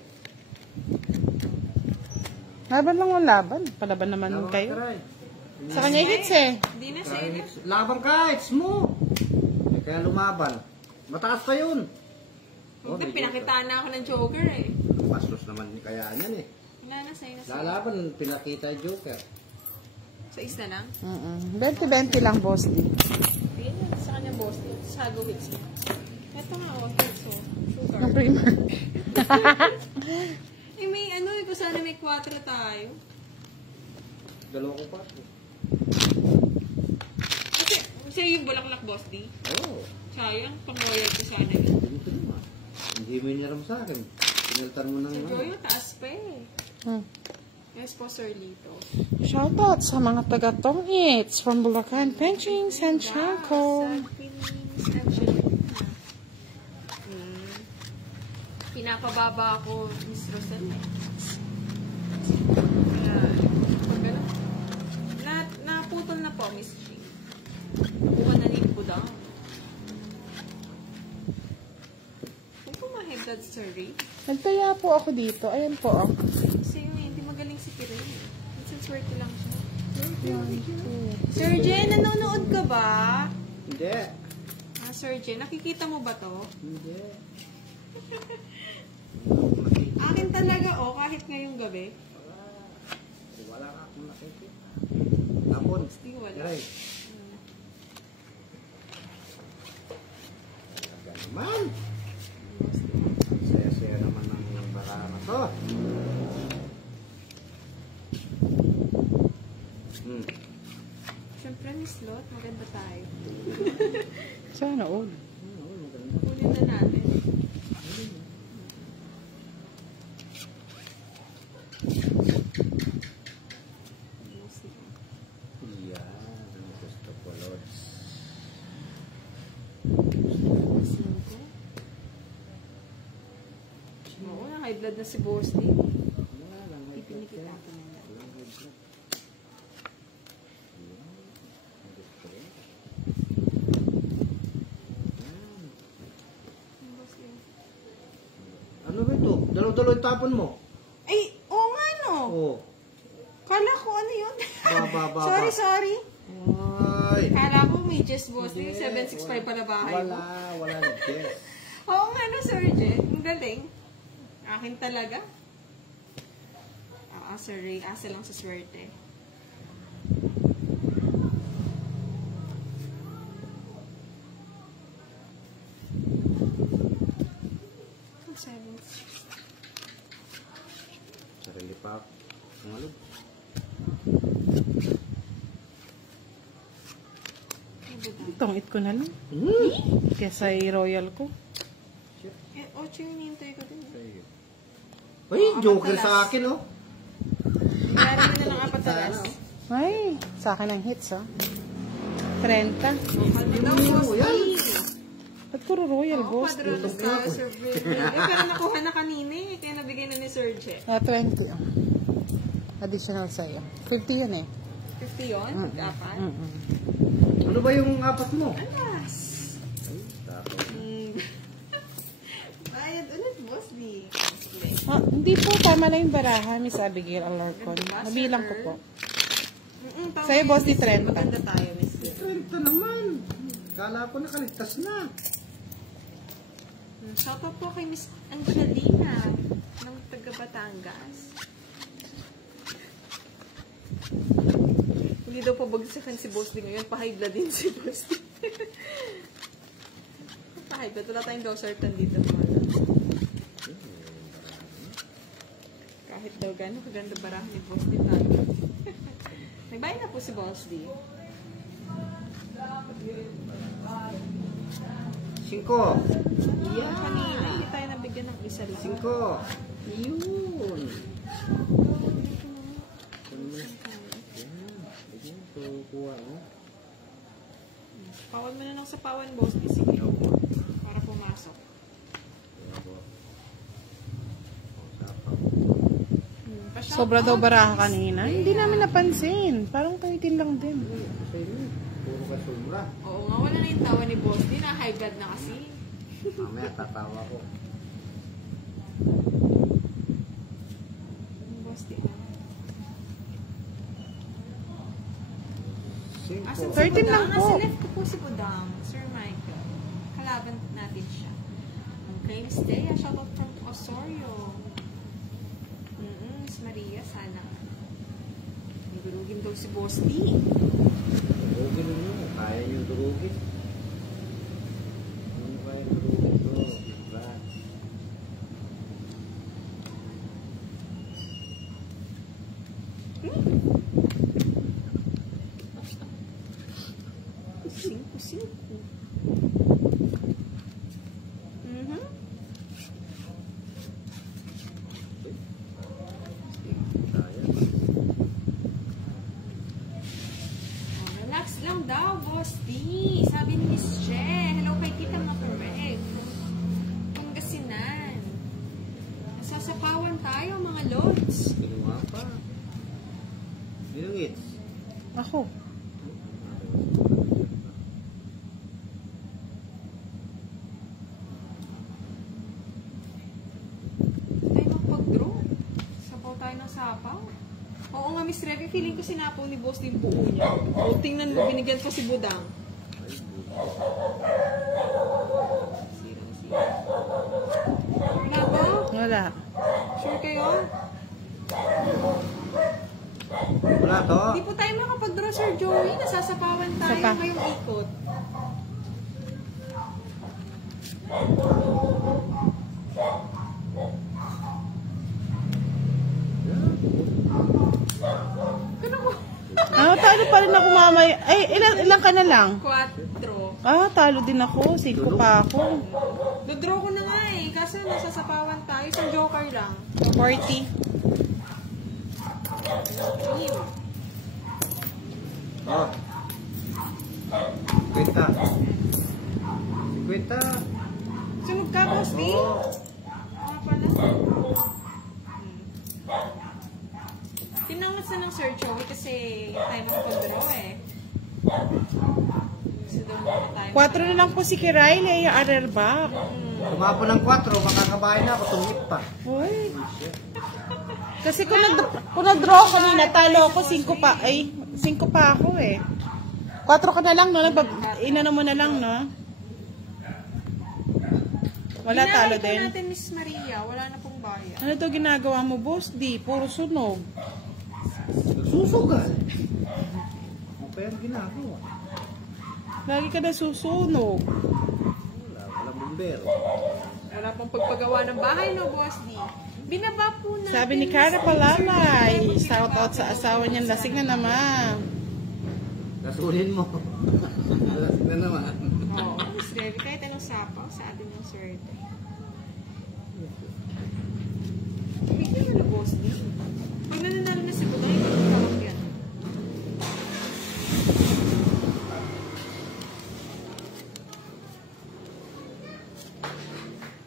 Laban lang ang laban. Palaban naman Laban kayo. ka, Ray. Sa kanya hits eh. Hindi na Try sa'yo. next. Laban ka, it's mo. Eh, kaya lumaban. Mataas pa yun. Huwag na, pinakitaan na ako ng Joker eh. Bastos naman kaya yan eh. Wala na sa'yo na sa'yo. Lalaban, pinakita yung Joker. Sa isa lang. 20-20 lang, Boss D. Tingin na sa kanya, Boss. Sago hits mo. Ito nga, oh. Hits oh. Sugar. Yung primer. Eh, may ano eh. Kung sana may 4 tayo. Dalawa ko pa. Kasi, siya yung bulaklak, Boss D. Oo. Sayang, pang-royal ko sana yun. Ganito naman. Hindi mo iniram sa akin. Piniltan mo ng Sa Joyo, taas pa eh. Yes po, Sir Lito. Shout out sa mga taga-Tong Eats from Bulacan, Penching, Santiago. Pinapababa ako, Miss Rosel. Kaya, pag gano'n, naputol na po, Miss G. Buka na rin po daw. Huwag po ma-headad, Sir Ray. Nagtaya po ako dito. Ayan po. Oh. Kasi yun, hindi magaling si Kiray. Minsan swerte lang siya. Sir Jen, nanonood ka ba? Hindi. Ah, Sir Jen, nakikita mo ba to? Hindi. Akin talaga, oh, kahit ngayong gabi. Wala ka akong nakikita. Tapon. Hindi, wala. Aray. Talaga naman. Saya-saya naman ng baka na to. Siyempre, Miss Lot, maganda tayo. Sana all. Kunin na natin. Yan. Gusto ko, Lods. Oo, high blood na si Boss D. Pipinikita ako na lang. Ano ba ito? Dalaw-dalaw yung tapon mo. Ay, oo nga no. Oo. Kala ko ano yun. Ba. Sorry. Ay. Kala ko may Jess Boss D. Hindi. 765 pala bahay mo. Wala na Jess. Oo nga no, Sir Jen. Ang galing. Akin talaga. Sir Ray. Asa lang sa swerte. Sarili pa ako. Ang alog. Tong eat ko na lang. Kesa royal ko. Eh, 8 yung hinintay ko din. Ay, Joker sa akin, oh. Kaya rin na lang apat na last. Ay, sa akin ang hits, oh. 30. Kalma daw, Boss D. Ba't puro royal, Oo, Boss? quadrulas ka, Sir Brilliant. Eh, pero nakuha na kanina eh. Kaya nabigay na ni Sir Jen. 20, oh. Additional sa'yo. 50 yun eh. 50 yun? Pag-apat? Ano ba yung apat mo? Alas! Ay, tapos. Bayad ulit, boss, di. Hindi po, tama lang yung baraha, Miss Abigail Alarcon. Nabilang ko po. Sa'yo, boss, di 30. Maganda tayo, Miss. 30 naman. Kala ko nakaligtas na. Shoutout po kay Miss Angelina ng taga Batangas. Hindi daw pabagsakan si Boss D ngayon. Pa-high blood din si Boss D. Pa-high blood. Wala tayong dosartan dito. Kahit daw gano'n kaganda barahan ni Boss D tayo. Nagbayad na po si Boss D. 5. Yeah. Kanina, hindi tayo nabigyan ng isa lang. 5. Yun. So, kuha mo. Pawan mo na ng sapawan, Boss D. Sige. Para pumasok. Sobra daw baraha kanina. Hindi namin napansin. Parang 13 lang din. Puro ka sobra. Oo nga, wala na yung tawa ni Boss D. Na high blood na kasi. Mamaya tatawa ko. Boss D. 5. Asan 13 lang po. Nasa left ko po si Budang, Sir Michael. Kalaban natin siya. Okay, Miss Dea, shoutout from Osorio. Miss Maria, sana. Nagurugin daw si Boss D. Durugin nyo. Kaya nyo durugin. Ano kaya durugin to? Diba? Singko. Relax lang daw, Boss D. Sabi ni Miss Che. Hello kay Tita Macorrect. Pangasinan. Nasasapawan tayo, mga lods. Kinuha pa. Binungit. Ako. Tayo magpag-draw. Sapaw tayo ng sapaw. Oo nga, Miss Revy, feeling ko sinapaw ni Boss din buo niya. O, tingnan mo, binigyan pa si Budang. Sira. Wala ba? Wala. Sure kayo? Wala to. Hindi po tayo makapag-draw, Sir Joey. Nasasapawan tayo Sapa. ngayong ikot. Talo pa rin ako mamaya. Ay, ilang ka na lang? 4. Talo din ako. 5 pa ako. Dodraw ko na nga eh. Kaso nasasapawan tayo. Isang joker lang. 40. Oh. 50. 50. Sunod ka, Boss D? Oh. Pala. Tinangas na ng Sir Joey kasi tayo makapag-draw eh. Kasi doon muna tayo. 4 na lang po si Kiray, Lea Arelbach. Tumapo ng 4, makakabahay na ako, tungit pa. Uy. Kasi kung nag-draw kanina, talo ako, 5 pa. Ay, 5 pa ako eh. 4 ka na lang, no? Inano mo na lang, no? Wala talo Pinakay po din. natin, Miss Maria. Wala na pong bayan. Ano to ginagawa mo, boss? Di, puro sunog. Susugal. Ano pa yan ginagawa? Lagi ka na susunog. Walang bumbero. Wala pong pagpagawa ng bahay, no, Boss D? Binaba po natin. Sabi ni Cara Palamay, shout out sa asawa niyan, lasing na naman. Kasulin mo. Lasing na naman. Oo, Miss Debbie, kahit anong sapaw sa atin yung swerte. Bigyan mo na, Boss D. Pag nananalo na si Budang, hindi ko tawag yan.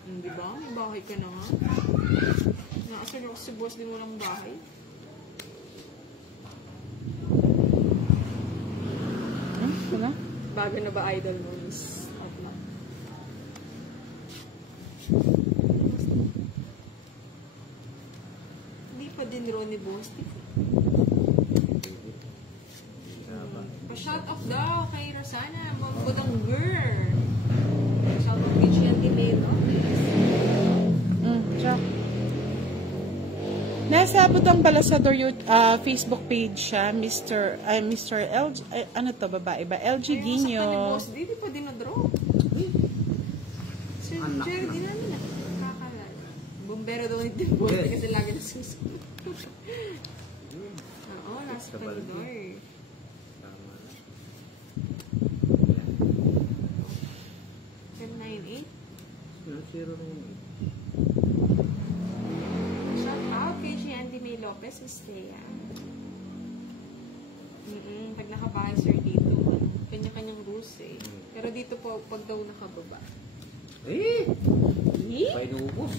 Hindi ba? May bahay ka na nga. Naasal ako si Boss din walang bahay. bago na ba idol mo, Miss Outlook? Hindi pa din Ronnie Bostic. Pa-shout off daw kay Rosana, magbudang girl. Shout off kay Chianti Melo. Check. Nasa Butang Balasador Facebook page siya, Mr. LG, ano to, babae ba? LG Guinyo. Sa boss, di pa dinodrop. Sir Jerry, di namin nakakalala. Bombero daw ni Boss kasi lagi na susunod. Oo, nasa Pandor. Tama na. 798. Zero naman. Shout out kay Andy May Lopez, Miss Thea. Pag nakabahay sir dito, kanya-kanyang rules eh. Pero dito po, pag daw nakababa. Eh! Pa inuubos.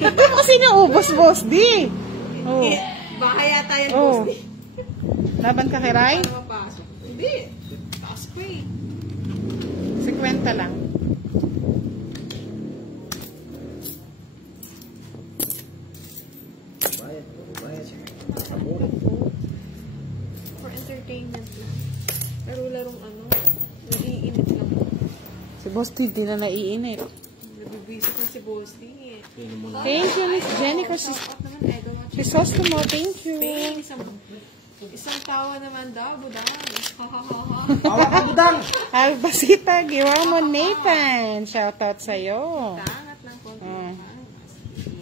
Ito kasi naubos, boss, di. Oh. Bahay yata yan, Oh. boss. Laban ka kay Rai? Para mapasok. Hindi. Taas pa eh. 50 lang. Bayad. Bayad. For entertainment lang. Pero larong ano, nag-iinit lang. Si Boss D, di na naiinit. Nabibisit na si Boss D eh. Thank you, Miss Jenny, kasi Shout out naman, Edo. Crisostomo, thank you. Spain, isang tawa naman daw, budang. Ha ha ha ha. Awak ka, budang! Albasita, giwa mo, Nathan. Shoutout sa'yo. Tangat ng konti. Mm.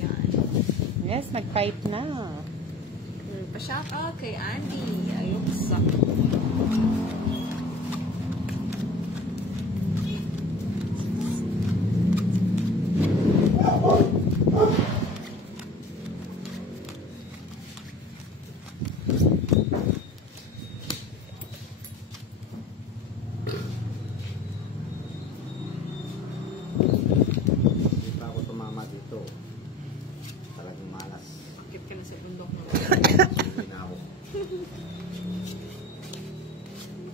Yan. Yes, nag-fight na. Pa-shout out kay Andy. Ayok sa. Hindi pa ako tumama dito. Talagang malas. Bakit ka na sa bundok mo? Hindi na ako.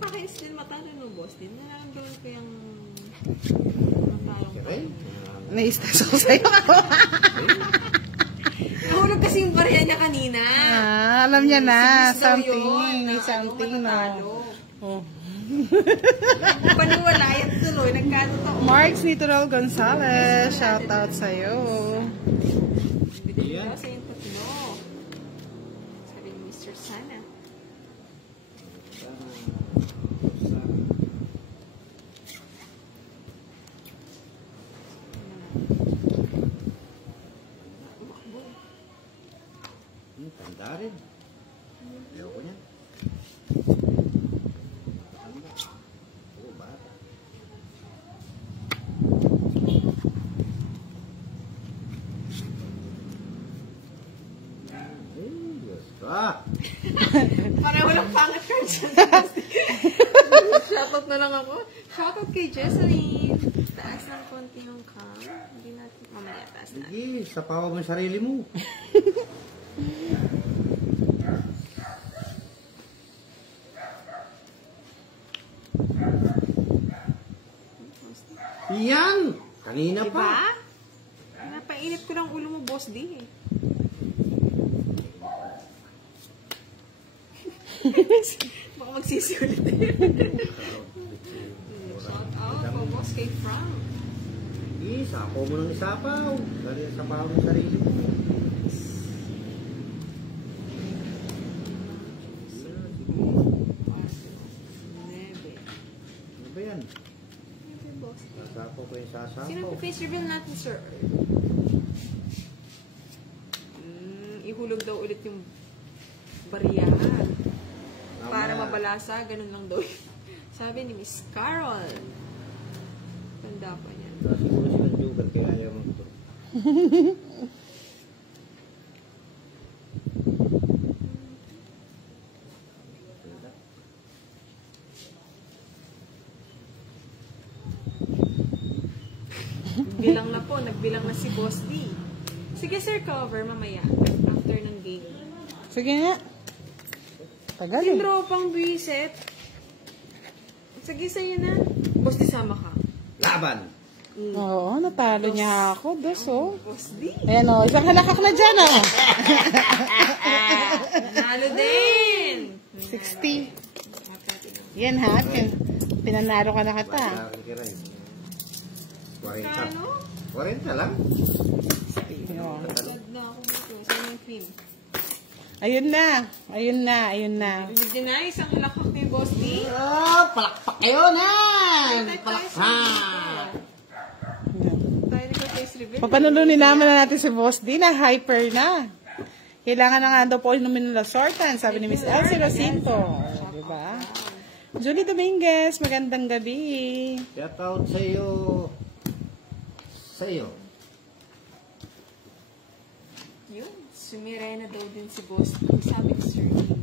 Pakais din matalo no, boss din. Nararamdaman ko yung matalong Okay? Na-stress ako sa'yo. Nahulog kasi yung barya niya kanina. Alam niya na. Sinis daw Something. yun, May na something, ano, no? matatalo. Oh. Paniwala yan tuloy. Nagkatotoo. Marks Nitural Gonzalez. Shoutout sa'yo. Bigay daw sa yung tatlo. Sabi ni Mr. Sana. Tanda rin. Ayaw ko niyan. Tanda. Oo, bata. Ay, Diyos ka. Parang walang pangit ka dyan. Shoutout na lang ako. Shoutout kay Jesseline. Taas ng konti yung cam. Hindi natin. Mamaya, taas na. Sige, sapawa mo yung sarili mo. Yan! Kanina Diba? pa. Napainit ko lang ulo mo, boss D eh. Baka magsisi ulit eh. Shout out po, boss, kay Frank. Sige, sako mo ng isapaw. Dali, sapaw mo yung sarili mo. Nebe. Ano ba yan? Nebe, boss. Sasapo ko yung sasapo. Sino ang face reveal natin, sir? Ihulog daw ulit yung bariyahan. Para mabalasa, ganun lang daw. Sabi ni Miss Carol. Tanda pa niya. Siguro silang jugat kaya ayaw mo ito. Bilang na po, nagbilang na si Boss D. Sige sir, cover mamaya. After ng game. Sige nga. Tagal eh. Yung pang biset. Sige, sa'yo na. Boss, di sama ka. Laban! Oo, natalo niya ako. Dos, oh. Boss, di. Ayan, oh. Isang halakak na dyan, oh. Nalo din. 60. Yan, ha? Pinanaro ka na kita. Basta kira eh. 40. Kano? 40 lang? Oh. Sad na ako dito. Saan yung film? Ayun na. Ayun na. Ayun na. Hindi na, isang halakak ni Boss D. Oh, palakpak kayo na! Palakpak! Tayo ni face reveal. Papanununin naman na natin si Boss D na hyper na. Kailangan na nga daw po inumin ng Lasortan, sabi ni Miss Elsie Rocinto. Diba? Julie Dominguez, magandang gabi. Shout out sa iyo. Sa iyo. Yun, sumirena daw din si Boss D. Sabi ni Sir Nino.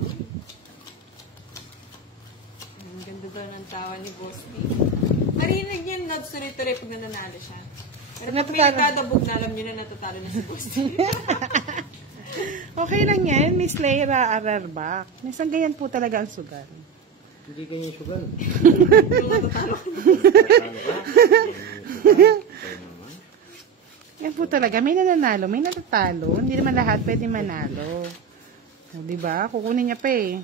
Ang ganda daw ng tawa ni Boss D. Narinig niya yung nods tuloy-tuloy pag nananalo siya. Pero pag may nagdadabog na, alam niyo na natatalo na si Boss D. Okay lang yan, Miss Leira Ararbak. Minsan ganyan po talaga ang sugal. Hindi ganyan sugal. Yan po talaga, may nananalo, may natatalo. Hindi naman lahat pwede manalo. O, diba? Kukunin niya pa eh.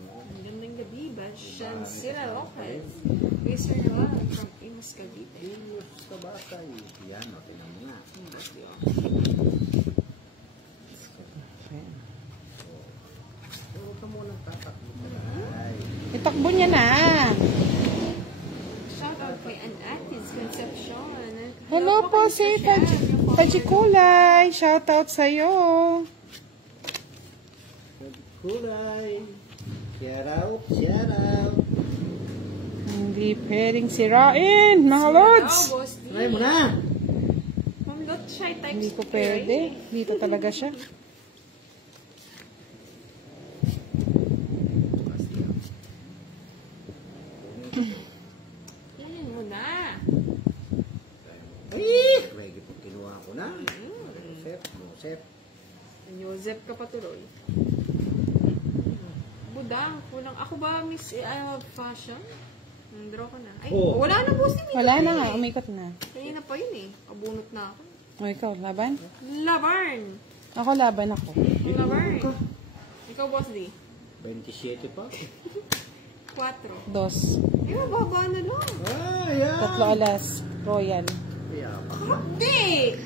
Ang gandang gabi ba? Shansila Lopez. Mr. Noel from Imus Cavite. Imus Kabakay. Yan, o, tinan mo nga. Puro ka muna tatakbo ka na. Ay. Itakbo niya na. Shout out kay Anatis Concepcion. Hello po, si Tajikulay. Shout out sa'yo. Kulay. Shout out, shout out. Hindi pwedeng sirain, mga lords. Oh, Boss D. Try mo na. Ma'am Lot, shy types. Hindi ko pwede. Dito talaga siya. Yan mo na. Ay! Ready po, kinuha ko na. Joseph. Joseph ka patuloy. Budang, kulang. Ako ba, Miss Fashion? Draw ko na. Ay, Oh. wala na, Boss D. Wala na nga, umikot na. Kanina pa yun eh. Abunot na ako. O, ikaw, laban? Labarn. Ako, laban ako. Labarn. Ikaw, Boss D. 27 pa. 4. Dos. Ay, mababa na lang. Ay, yan. 3 alas. Royal. Hindi!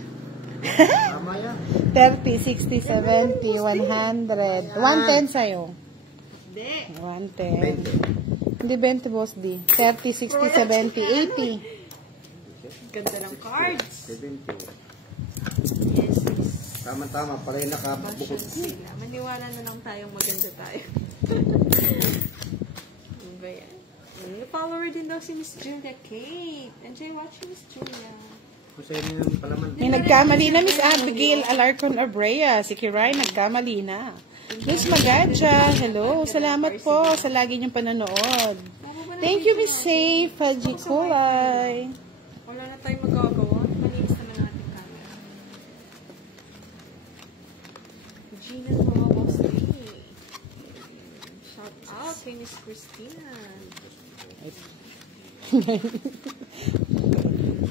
Tama yan. 30, 60, 70, 100. 110 sa'yo. Hindi. 20. 110. Hindi 20, Boss D. 30, 60, 70, 80. Ganda ng cards. 70. Yes, yes. Tama-tama, pala yung nakabukod. Sila. Maniwala na lang tayong maganda tayo. Ano ba yan? Follower din daw si Miss Julia Kate. Enjoy watching Miss Julia. Kasi yun yung palaman. May nagkamali na, Miss Abigail Alarcon Abrea. Si Kiray, nagkamali na. Miss Magadja, hello. Salamat po sa lagi niyong panonood. Thank you, Miss Safe Hajikulay. Wala na tayong magagawa. Malinis naman ang ating camera. Gina ng mga boss day. Shout out kay Miss Christina.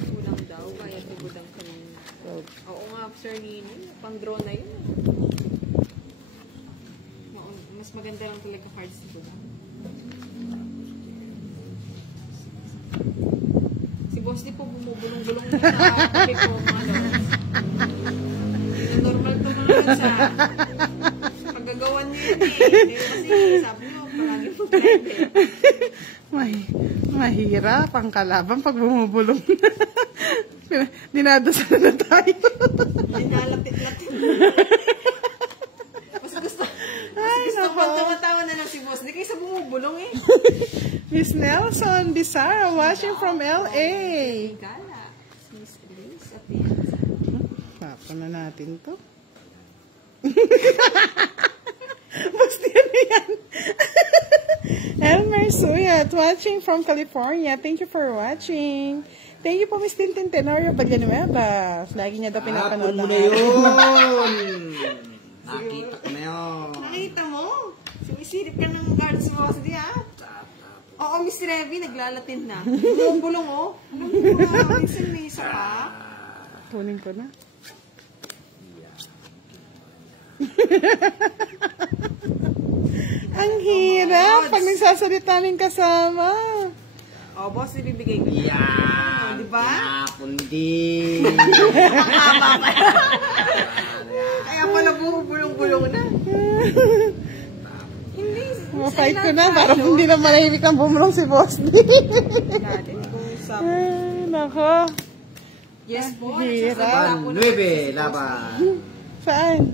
Kulang daw. Kaya tibudang kanina. Oo nga, Sir Nino. Pang-draw na yun. Mas maganda lang talaga cards dito. Si Boss di po bumubulong-bulong na sa tabi ko, mga lods. Normal to mga lods, ha. Pagagawan niyo yun eh. Kasi sabi niyo, palagi po private. Mahirap ang kalaban pag bumubulong. Dinadasan na tayo. Linalapit-lapit. Mas gusto ko tumatawa na lang si Boss di kaysa bumubulong eh. Miss Nelson Bisara watching from LA. Gala. Miss Elise Atienza. Papa na natin to. Basta yan. Elmer Suyat watching from California. Thank you for watching. Thank you po, Miss Tintin Tenorio Villanueva. Lagi niya daw pinapanood Hapon mo ng na yun. Nakita ko na yun. Nakita mo? Sumisilip ka ng guards mo, Bossy, ha? Oo, Miss Revy, naglalatin na. Bulong-bulong, oh. Bulong-bulong. Minsan may isa pa. Kunin ko na. Ang hirap pag nagsasalita ng kasama. Oh, boss, ibibigay ko. Yan. Diba? Napundi. Kaya pala bulong-bulong na. Hindi. Ma-fight ko na para hindi na malahimik ang bumulong si Boss D. Natin kung sa... Ay, nako. Yes, po. Hirap. 9 laban. Saan?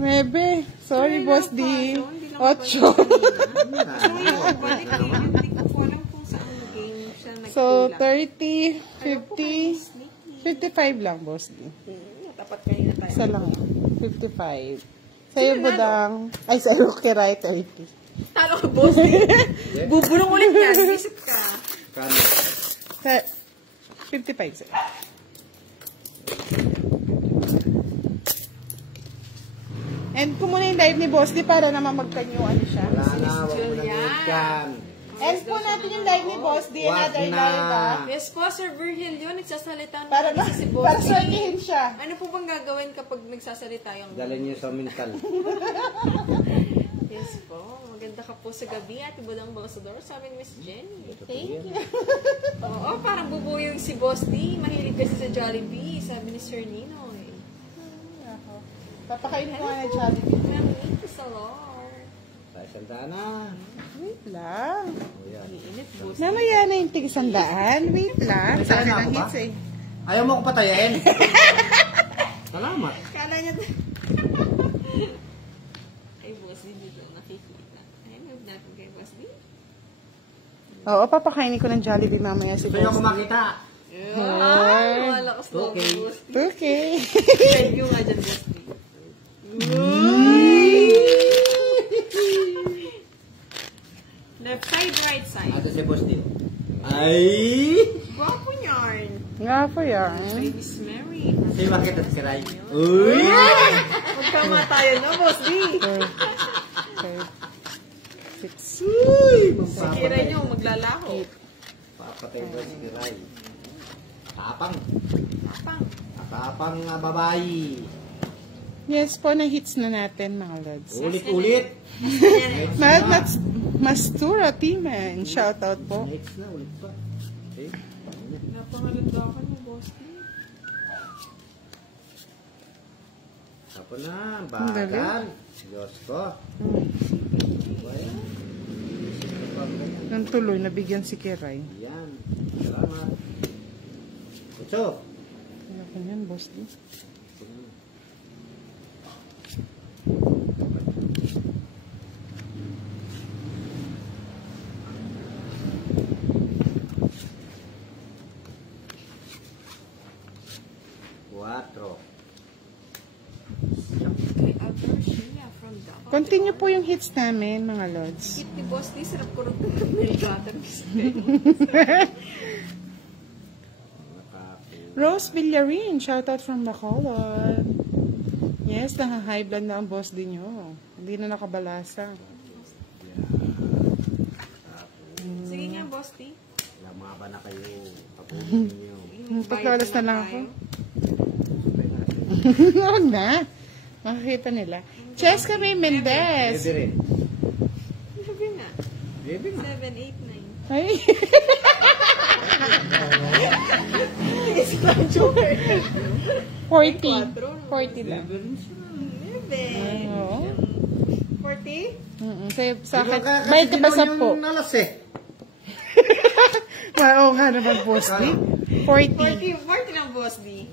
9. Sorry, Boss D. 8. So, yung balik eh. Hindi ko alam kung saan game siya nagkulang. So, 30, 50, 55 lang, Boss D. Tapat kanina tayo. Isa lang. 55. Sa'yo, Budang. Ay, sa'yo, Kiray, 30. Talo ka, boss. Bubulong ulit yan. Isip ka. Kano? 55 sa'yo. And kung muna yung live ni Boss D para naman magkanyuan siya. Wala na, wag mo na yan. And po natin yung live ni Boss D. Another Wag na. live, ha? Yes po, Sir Virgilio, nagsasalita na Para si Boss. para sortihin siya. Ano po bang gagawin kapag nagsasalita yung... Dalhin niyo sa mental. Yes po, maganda ka po sa gabi at ibang Balsador, sabi ni Miss Jenny. Thank you. Oo, parang bubuyog si Boss D. Mahilig kasi sa Jollibee, sabi ni Sir Ninoy. Papakain ko nga na Jollibee. Thank you sa Lord. Sa isang na. Wait lang. O yan. Init, Boss. Namaya na yung tig-100. Wait lang. Sa akin ang hits eh. Ayaw mo ko patayin. Salamat. Kala niya... Ay, Boss D, dito nakikita. Ay, move natin kay Boss D. Oo, papakainin ko ng Jollibee mamaya si Gusto niyo Boss ko D. makita. Ay, malakas na Okay. Boss D. Okay. Thank you nga dyan, Boss D. Left side, right side. Ato si Boss Dio. Ay! Gwapo niyan. Nga po yan. Ay, Miss Mary. Say bakit at kiray? Uy! Magkama tayo na, Boss D. 6. Uy! Kira niyo, maglalaho. Papatay ba si kiray? Tapang. Tapang. Tapang nga babae. Yes po, na-hits na natin mga lods. Ulit-ulit. Mastura Timan. Shoutout po. Next na, ulit pa. Okay. Napangalanda ka niyo, Boss D. Tapo na, bagal. Diyos ko. Ayan. Nang tuloy, nabigyan si Kiray. Yan. Salamat. Kucho. Wala ko yan, Boss D. Kay Albert Sheila from Davao. Continue po yung hits namin, mga lods. Kit ni Boss D, sarap ko rin ng Melgata. Rose Villarin, shoutout from Bacolod. Yes, naka-high blood na ang Boss D nyo. Hindi na nakabalasa. Sige nga, Boss D. Lamaba na kayo. Pagpunin niyo. Pagkalas na lang ako. Huwag na. Makakita nila. Cheska May Mendez. Bebe rin. Sabi nga. Bebe nga. 7, 8, 9. Ay. Yes, lang, joker. 40. 40 lang. Bebe rin siya. 11. Oo. 40? Sa akin, Kasi bayad ka ba sa ginawa po? niyong nalas eh. Oo nga naman, Boss D. 40. 40 lang, Boss D.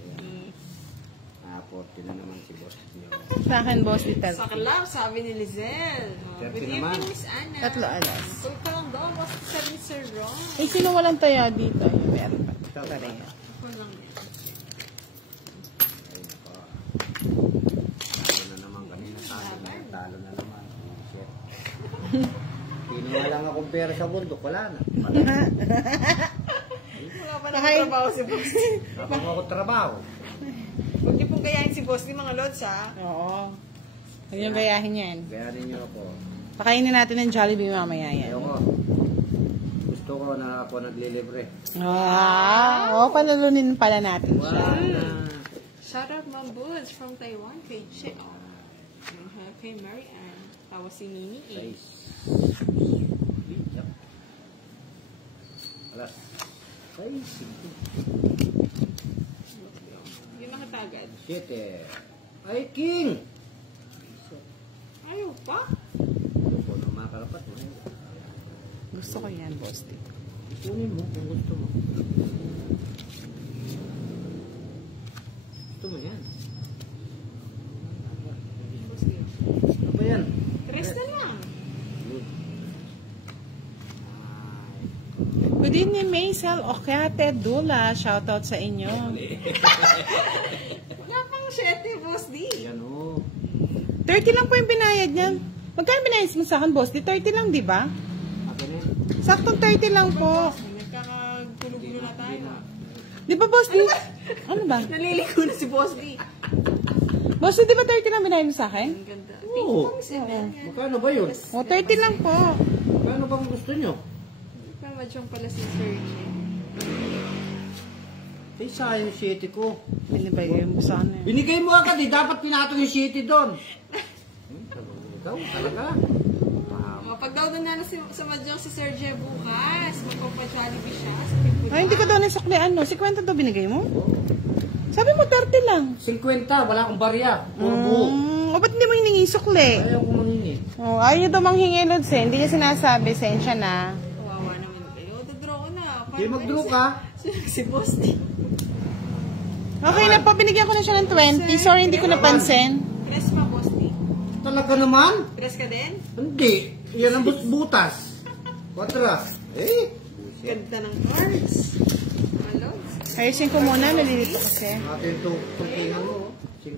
40 na naman si Boss niyo. Sa akin, Boss D, Sa club, sabi ni Lizelle. Good 30 evening, naman. Miss Anna. 3 alas. Uy, ka lang daw, Boss D, sabi ni Sir Ron. Eh, sino walang taya dito? Ay, meron pa. Ikaw ba? Pareha. Ako lang din. Ay, nako. Talo na naman kami. Talo na naman. Shit. Kinuha lang akong pera sa bundok. Wala na. Wala pa naman trabaho si Boss D. Wala pa ako trabaho. Huwag niyo pong kayahin si Boss D, mga lods, ha? Oo. Huwag niyong gayahin yan. Gayahin niyo ako. Pakainin natin ng Jollibee mamaya yan. Ayoko. Gusto ko na ako naglilibre. Palalunin pala natin siya. Wow. Shout out Ma'am Boods from Taiwan kay Che. Kay Mary Ann. Tawa si Nini eh. Guys. Alas. Ay, 5. Yung mga tagad. 7. Ay, King! Ayaw pa? Ayoko na makarapat mo. Gusto ko yan, Boss D. Kunin mo kung gusto mo. Gusto mo yan. Ano ba yan? Tres na lang. Good evening, Maisel Okyate Dula. Shoutout sa inyo. Wala pang 7, Boss D. Yan o. 30 lang po yung binayad niyan. Magkano binayad mo sa akin, Boss D? 30 lang, di ba? Akin eh. Saktong 30 lang po. Nagkakagulog-gulo na tayo. Di ba, Boss D? Ano ba? Naliliko na si Boss D. Boss D, di ba 30 lang binayad mo sa akin? Ang ganda. Oo. Magkano ba yun? O, 30 lang po. Magkano bang gusto nyo? Pamadyong pala si Serge. Ay, sayang yung city ko. Binibigay mo sa ano yun. Binigay mo agad eh. Dapat pinatong yung city doon. Ikaw, talaga. Pag daw doon na sa Madyong si Serge bukas, magpapa-Jollibee siya. Ay, hindi ko daw nasuklian, no? 50 daw binigay mo? Sabi mo 30 lang. 50, wala akong barya. Puro buo. O, ba't hindi mo hiningi sukli? Ayaw ko mangingi. Oh, ayaw daw manghingi, Lods, eh. Hindi niya sinasabi, sensya na. Kawawa naman kayo. Dodraw ko na. Di mag-draw ka. Si Boss D. Okay na po, binigyan ko na siya ng 20. Sorry, hindi ko napansin. Press pa, Boss D. Talaga naman? Press ka din? Hindi. Yan ang butas. Kwatra. Eh. Ganda ng cards. Malods. Ayusin ko muna, nalilito kasi. Natin ito. Tungkingan mo. 5.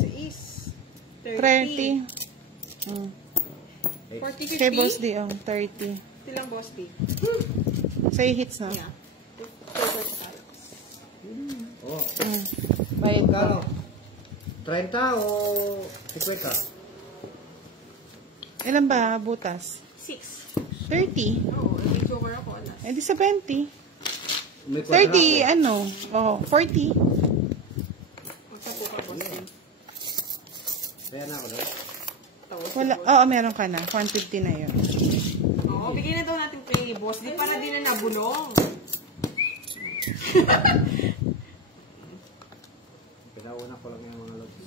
6. 30. 40, 50. Kay Boss D, oh, 30. Silang Boss D. Sa'yo hits na. Yeah. Oh. Bayad ko. Kano? 30 o 50? Ilan ba butas? 6. 30. Oo, naging joker ako. Alas. Eh di sa 20. May kwatra 30, ako. ano? Oh, 40. Magtapo ka, Boss D. Kaya na ako doon. Tawag si Wala. Boss. Oo, meron ka na. 150 na yun. Oo, bigyan na daw natin kay Boss D para di na nabulong. Pinauna ko lang yung mga lods.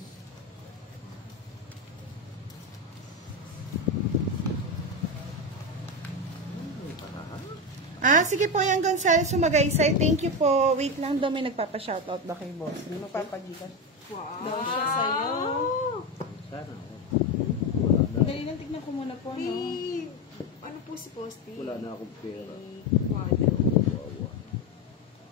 Sige po, yan Gonzales Sumagaysay. Thank you po. Wait lang daw, may nagpapa-shoutout daw kay Boss. May magpapagigas. Wow. Daw siya sa'yo. Sana. Dali lang, tignan ko muna po, no? Hey, ano po si Boss D? Wala na akong pera. Quadro.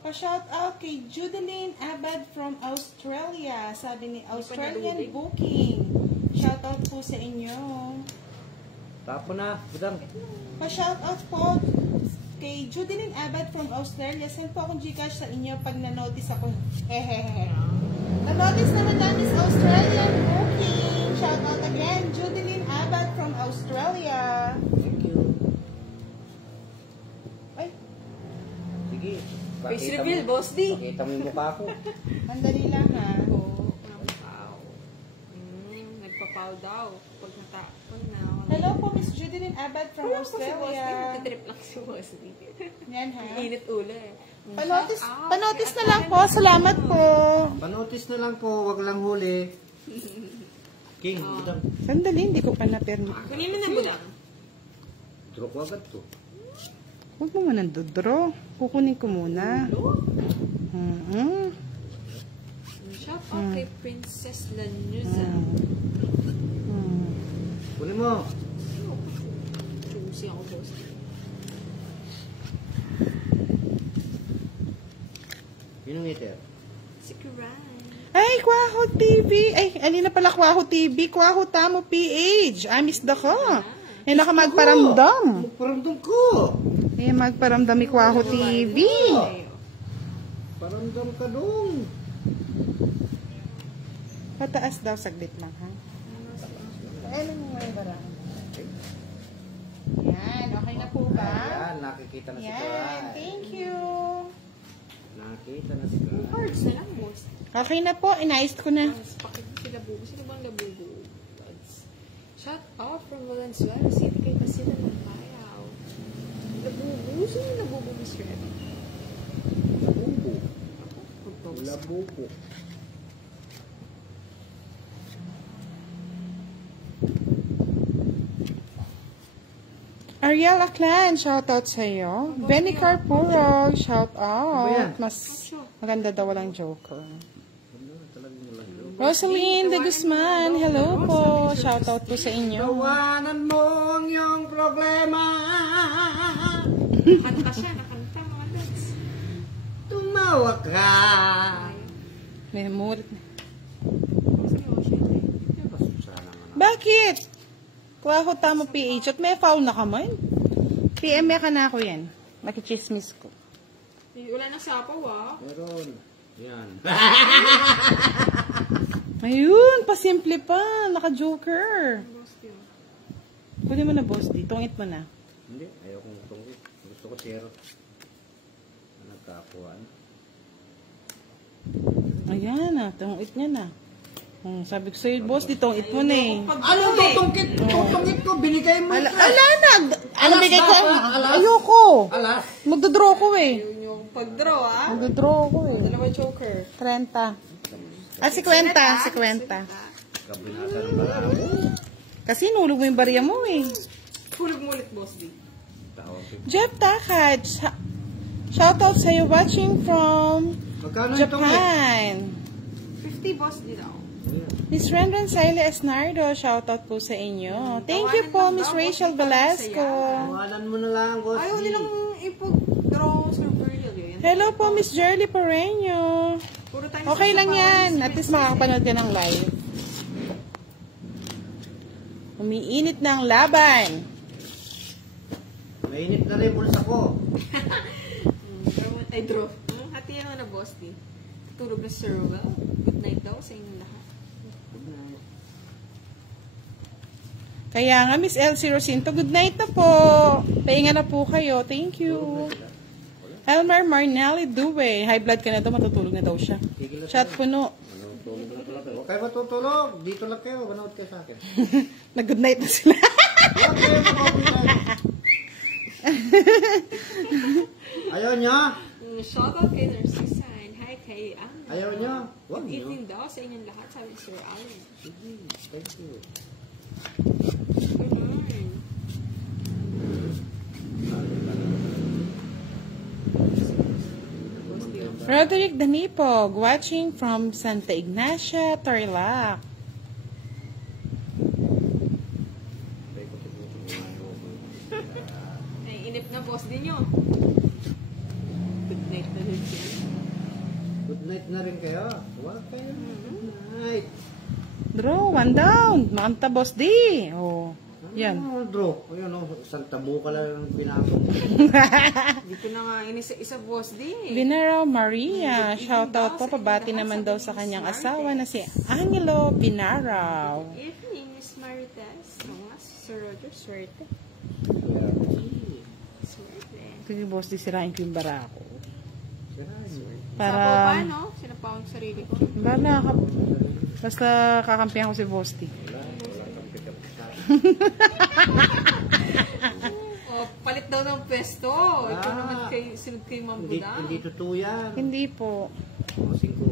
Pa-shoutout kay Judeline Abad from Australia. Sabi ni Australian nalubig. Booking. Shoutout po sa inyo. Tapo na. Budang. Pa-shoutout po kay Judeline Abad from Australia. Send po akong Gcash sa inyo pag na-notice ako. Hehehe. Na-notice naman namin sa Australian Booking. Shoutout again, Judeline Abad from Australia. Thank you. Ay, Sige. Face Pakita reveal, mo- Boss D. Pakita mo yung mukha ko. andali lang ha. Oo, nagpapaw. Nagpapaw daw. Pag na... Hello po, Miss Judeline Abad from Wala po si Boss D. Australia. Nagtitrip lang si Boss D. Yan ha. Init ulo eh. Panotis na lang po. Salamat po. Panotis na lang po. Wag lang huli. King, budang. Sandali, hindi ko pa na-permit. Kunin mo na mo lang. Draw ko agad to. Huwag mo muna dodro. Kukunin ko muna. Shout out kay Princess Lanuza. Kunin mo. Choosy ako, Boss D. Yun ang meter. Si Kiran. Ay, Kwaho TV. Ay, alin na pala Kwaho TV? Kwaho Tamo PH. I miss the ko. Yan naka magparamdam. Magparamdam ko. Yan magparamdam ni Kwaho TV. Paramdam ka dong. Pataas daw, saglit lang ha. Kailan mo may bara? Yan, okay na po ba? Ayan, nakikita na si Yan, Kuya. thank you. Nakikita na si Kuya. Cards na lang, boss. Okay na po, inayos ko na. Guys, pakit sila bubo. Sino bang nabubo? Shut up from Valenzuela City kay Pasila ng Payaw. Nabubo? Sino yung nabubo, Miss Red? Labubo. Ako? Labubo. Ariel Aklan, shout out sa'yo. Benny Carpuro, shout Ano yan? out. Mas maganda daw walang joker. Ano, talagang walang joke. Rosaline de Guzman, hello po. Shout out po sa inyo. Tawanan mo ang iyong problema. Nakanta siya, nakanta mga lods. Tumawa ka. May murit. Bakit? Bakit? Kuha ko tamo PH at may foul na ka man. PM ka na ako yan. Makichismis ko. Wala nang sapaw, ah. Meron. Yan. Ayun, pasimple pa. Naka-joker. Boss, yun. Pwede mo na, boss. Di, tungit mo na. Hindi, ayaw kong tungkit. Gusto ko zero. Nagkakuhan. Ayan na, tungit niya na. Sabi ko sa'yo, boss, di tungit mo na eh. Ano tutungkit? Tutungkit ko, binigay mo ito. Ala na! Ano Alas bigay ba? ko? Alas? Ayoko. Alas. Magdodraw ko eh. Yun yung pag-draw, ah. Magdodraw ko eh. Dalawa joker. 30. Ah, 50. 50. Kabinata ng balabo. Kasi nulog mo yung barya mo eh. Hulog mo ulit, boss, di. Tawag ko. Jeff Takad, shout out sa'yo watching from Magkano ito mo? Japan. 50, boss, di daw. Miss Rendon Saile Esnardo, shout out po sa inyo. Thank you po, Miss Rachel Velasco. Tawanan mo na lang, boss. Ayaw G. nilang ipag-draw sa Virgil yun. Hello po, Miss Jerly Pareño. Puro tayo Okay sa lang sapaw, yan. Miss At least Red. makakapanood ka ng live. Umiinit na ang laban. Mainit na rin bulsa ko. Ay, draw. Hatiyan mo na, boss, di. Tulog na Sir Will. Good night daw sa inyong lahat. Kaya nga, Miss Elsie Rosinto, good night na po. Pahinga na po kayo. Thank you. Elmer Marnelli Due. High blood ka na daw, matutulog na daw siya. Chat puno. Ano, tulog na talaga. Huwag kayo matutulog. Dito lang kayo. Manood kayo sa akin. Nag-good night na sila. Huwag kayo manood. Ayaw niya? Shoutout kay Narcisan. Hi kay Anna. Ayaw niya? Huwag Good niyo. evening daw sa inyong lahat, sabi ni Sir Alan. Sige, thank you. Good morning. Roderick Danipog, watching from Santa Ignacia, Tarlac. Ay, inip na boss din nyo. Good night na rin siya. Good night na rin kayo. Huwag kayo. Good night. Draw, one down. Makanta boss D. Oh, yan. Ano, draw? Ayun, oh, isang tabo ka lang binago. Hindi ko na nga inisa-isa boss din. Binaraw Maria, shout out po, pabati naman daw sa kanyang asawa na si Angelo Binaraw. Good evening, Miss Marites. Mga Sir Roger, swerte. Swerte. Kasi boss di sirain ko yung barako. Sa Para, paano? Sinapaw ang sarili ko. basta kakampihan ko si boss di. Oh, palit daw ng pwesto. Ito naman kay, sunod kay Ma'am Hindi, Buda. hindi totoo yan. Hindi po. Masing ko.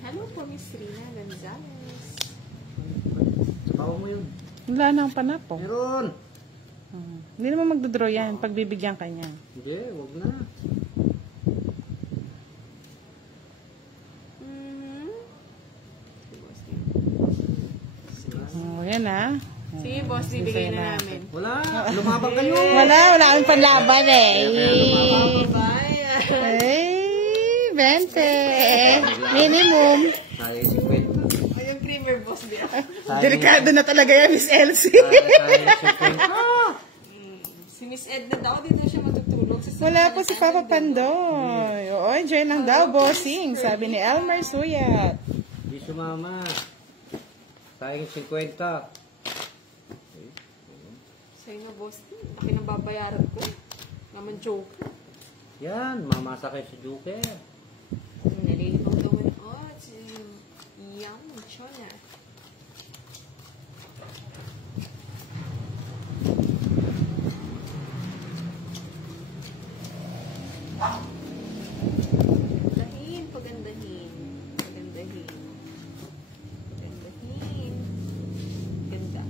Hello po, Miss Rina Gonzalez. Sabaw mo yun. Wala na ang panapo. Meron. Hindi naman magdodraw yan, pagbibigyan ka niya. Hindi, wag na. Oh, yan ah. Sige, boss, bibigay na namin. Wala. Lumabang kayo. Wala akong panlaban eh. Bye. Ay, 20. Minimum. Tayo si Kwento. Ay, yung creamer, boss, di ako. Delikado na talaga yan, Miss Elsie. Tayo si Kwento. Si Miss Edna daw, di daw siya matutulog. Wala po si Papa Pandoy. Oo, enjoy lang daw, bossing. Sabi ni Elmer Suyat. Hindi sumama. Tayong 50. Sa'yo na, boss. Laki ng babayaran ko. Naman joke. Yan, mamasakay sa Joker. Nalilibang daw ng odds. Yum, chona. Pagandahin, pagandahin. Pagandahin. Pagandahin. Ganda.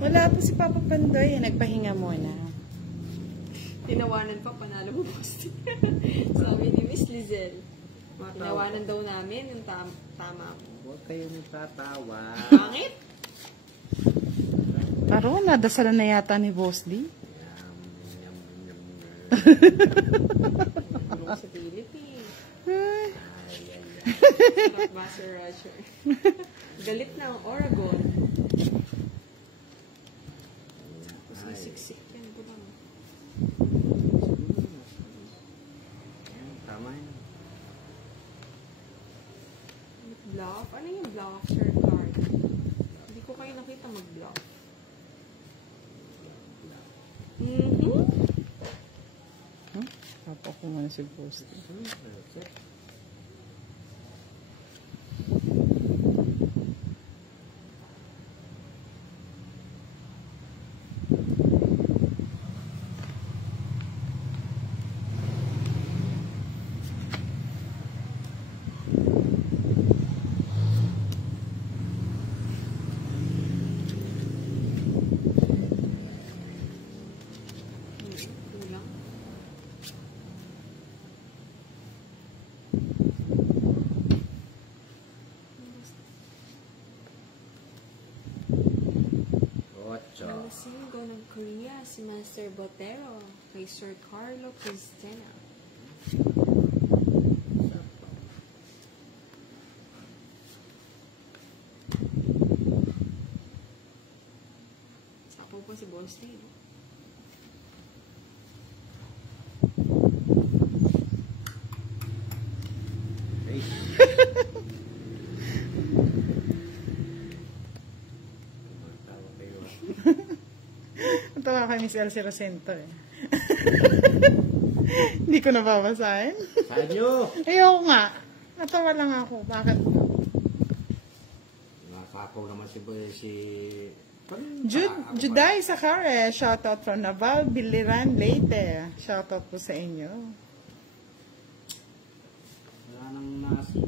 Wala po si Papa Pandoy. Nagpahinga muna. Tinawanan pa, panalo mo, boss. Sabi ni Miss Lizelle. Tinawanan daw namin yung tama mo. Huwag kayong tatawa. Pangit? Paro, nadasalan na yata ni Boss D. Tulong sa Philippines. Ay. Sarap ba, Sir Roger? Galit na ang Oregon. Sisiksik yan ko lang. Tama yun. Bluff? Ano yung bluff, Sir Card? Hindi ko kayo nakita mag-bluff. Papa ko muna si Boss D. Kulang. Ocho. Nalasingo ng Korea si Master Botero kay Sir Carlo Cristena. Sapo po si Boss D. No? Hey. Tatawa kayo. Ang tawa kay Miss Elsie Rosento eh. Hindi ko nababasahin. Saan nyo? Ayoko nga. Natawa lang ako. Bakit? Nakakaw naman si... Juday Sakare, shoutout from Naval Biliran Leyte. Shoutout po sa inyo. Wala nang nasi.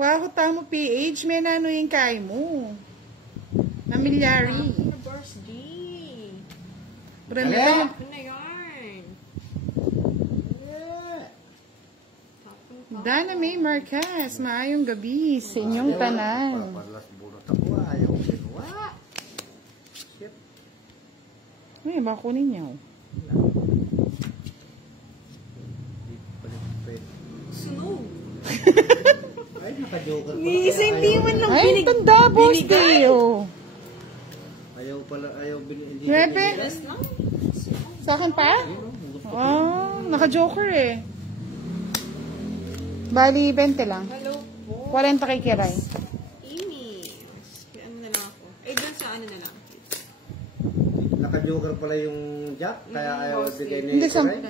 Wow, tamo PH. May nano yung kay mo. Namilyari. Boss D. Brenda, Dali! Ano na yarn? Dana May Marquez, maayong gabi sa inyong tanan. Papalas bunot ako. Ayaw ko ginawa. Shit. Ay, baka kunin niyo. Sunog. Ay, naka-joker pala. Ni isa hindi man lang Ay, tanda, Boss D. binigay. Oh. Ayaw pala, ayaw hindi. Nepe? Rest lang. Sa akin pa? Oh, naka-joker eh. Bali, 20 lang. Hello po. 40 kay Kiray. Amy. Ano na lang ako. Eh, dun sa ano na lang. Naka-joker pala yung Jack, kaya ayaw boss, bigay ni Hindi, sa... Kiray.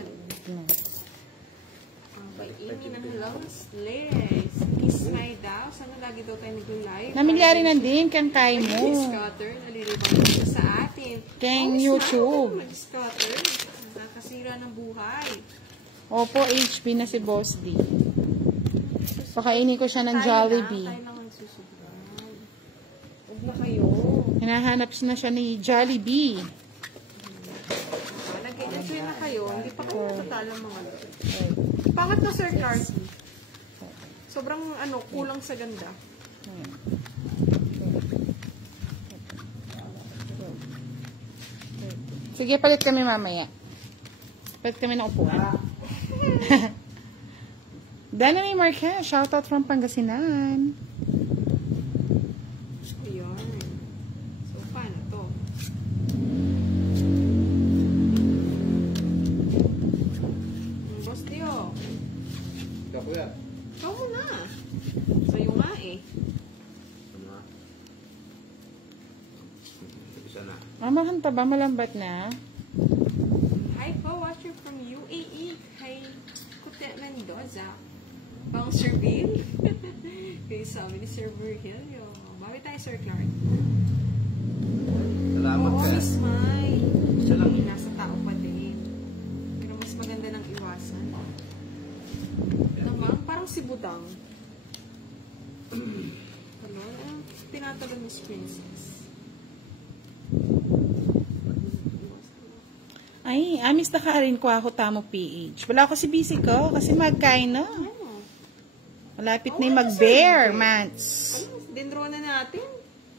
Kay Amy ng Lost Ladies. Kiss my daw. Sana lagi daw tayo nag-live. Namilyari na din kang kay Kiss mo. cutter. Nalilibang siya sa atin. Keng Oh, YouTube. snap. Mag-scutter. Nakakasira ng buhay. Opo, HB na si Boss D. Pakainin ko siya ng Jollibee. Tayo lang nagsusubukan. Huwag na kayo. Hinahanap na siya ni Jollibee. Nag-enjoy na kayo. Hindi pa kayo natatalo mga loto. Pangat na Sir Carson. Sobrang kulang sa ganda. Sige, palit kami mamaya. Palit kami ng upuan. Dana May Marquez, shoutout from Pangasinan. Ayun. So, paano to? Boss Dio. Ikaw kuya. Ikaw muna. Sa'yo nga eh. Mamahan pa ba? Malambat na? Hi po, watcher from UAE. Hi, Kute Mendoza. Pang Sir Bill. Kaya sabi ni Sir Virgilio. Bawi tayo, Sir Clark. Salamat Oo, ka. Miss Mai. Isa lang. Nasa tao pa din. Pero mas maganda ng iwasan. Naman, parang si Budang. Ano? Tinatalon ni Princess. Ay, amis na ka rin ko ako tamo PH. Wala ako si busy ko kasi magkain na. Ano? Malapit na yung mag-bear months. Ano? Dendro na natin.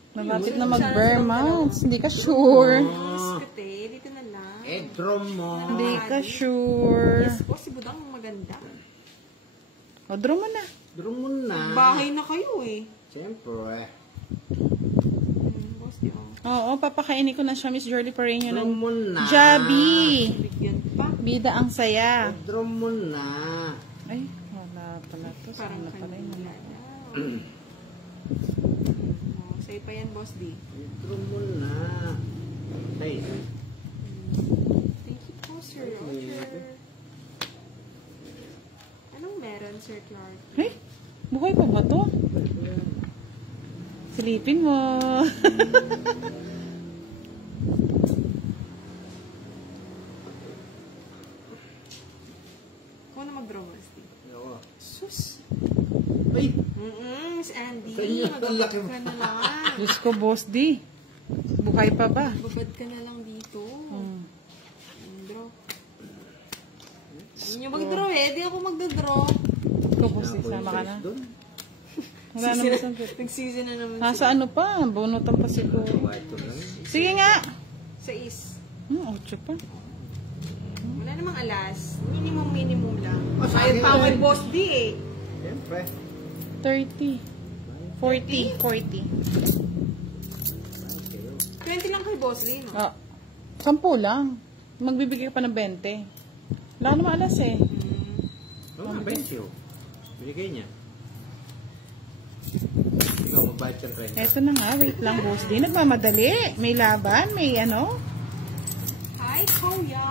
Malapit na mag-bear months. Hindi ka sure. Mas kate, dito na lang. Drum mo. Hindi ka sure. Yes po, si Budang maganda. O, draw mo na. Drum mo na. Bahay na kayo eh. Siyempre. Boss, di ako. Oo, papakainin ko na siya, Miss Jordy Pareño Drum ng mo na. Jabi. Bigyan pa. Bida ang saya. Drum mo na. Ay, wala pala to. Parang Sana pala yun. kanila na. Sa'yo pa yan, Boss D. Drum mo na. Ay. Thank you po, Sir Roger. Anong meron, Sir Clark? Ay, buhay pa ba to? Silipin mo. Ako na mag-draw, Boss D. Ako. Sus. Ay. Miss Andy. Kanya, Magbabad laki mo. ka na lang. Diyos ko, Boss D. Buhay pa ba? Babad ka na lang dito. Hmm. Draw. Hindi nyo mag-draw eh. Di ako magda-draw. Ikaw, Boss D, sama ka na. Doon. Wala naman sa... Nagsisi na naman Nasa ano pa? Bunutan pa siguro. White to lang. Sige nga. sa is. 8 pa. Wala namang alas. Minimum lang. Oh, sa Ayun akin pa ako yun. yung Boss D eh. Siyempre. 30. 40. 40. 20 lang kay Boss D, no? Ah, 10 lang. Magbibigay ka pa ng 20. Wala ka naman alas eh. Oo nga, 20 oh. Binigay niya. Ikaw, magbayad ka rin. Eto na nga, wait lang, Boss D. Nagmamadali. May laban, may ano. Hi, Kuya!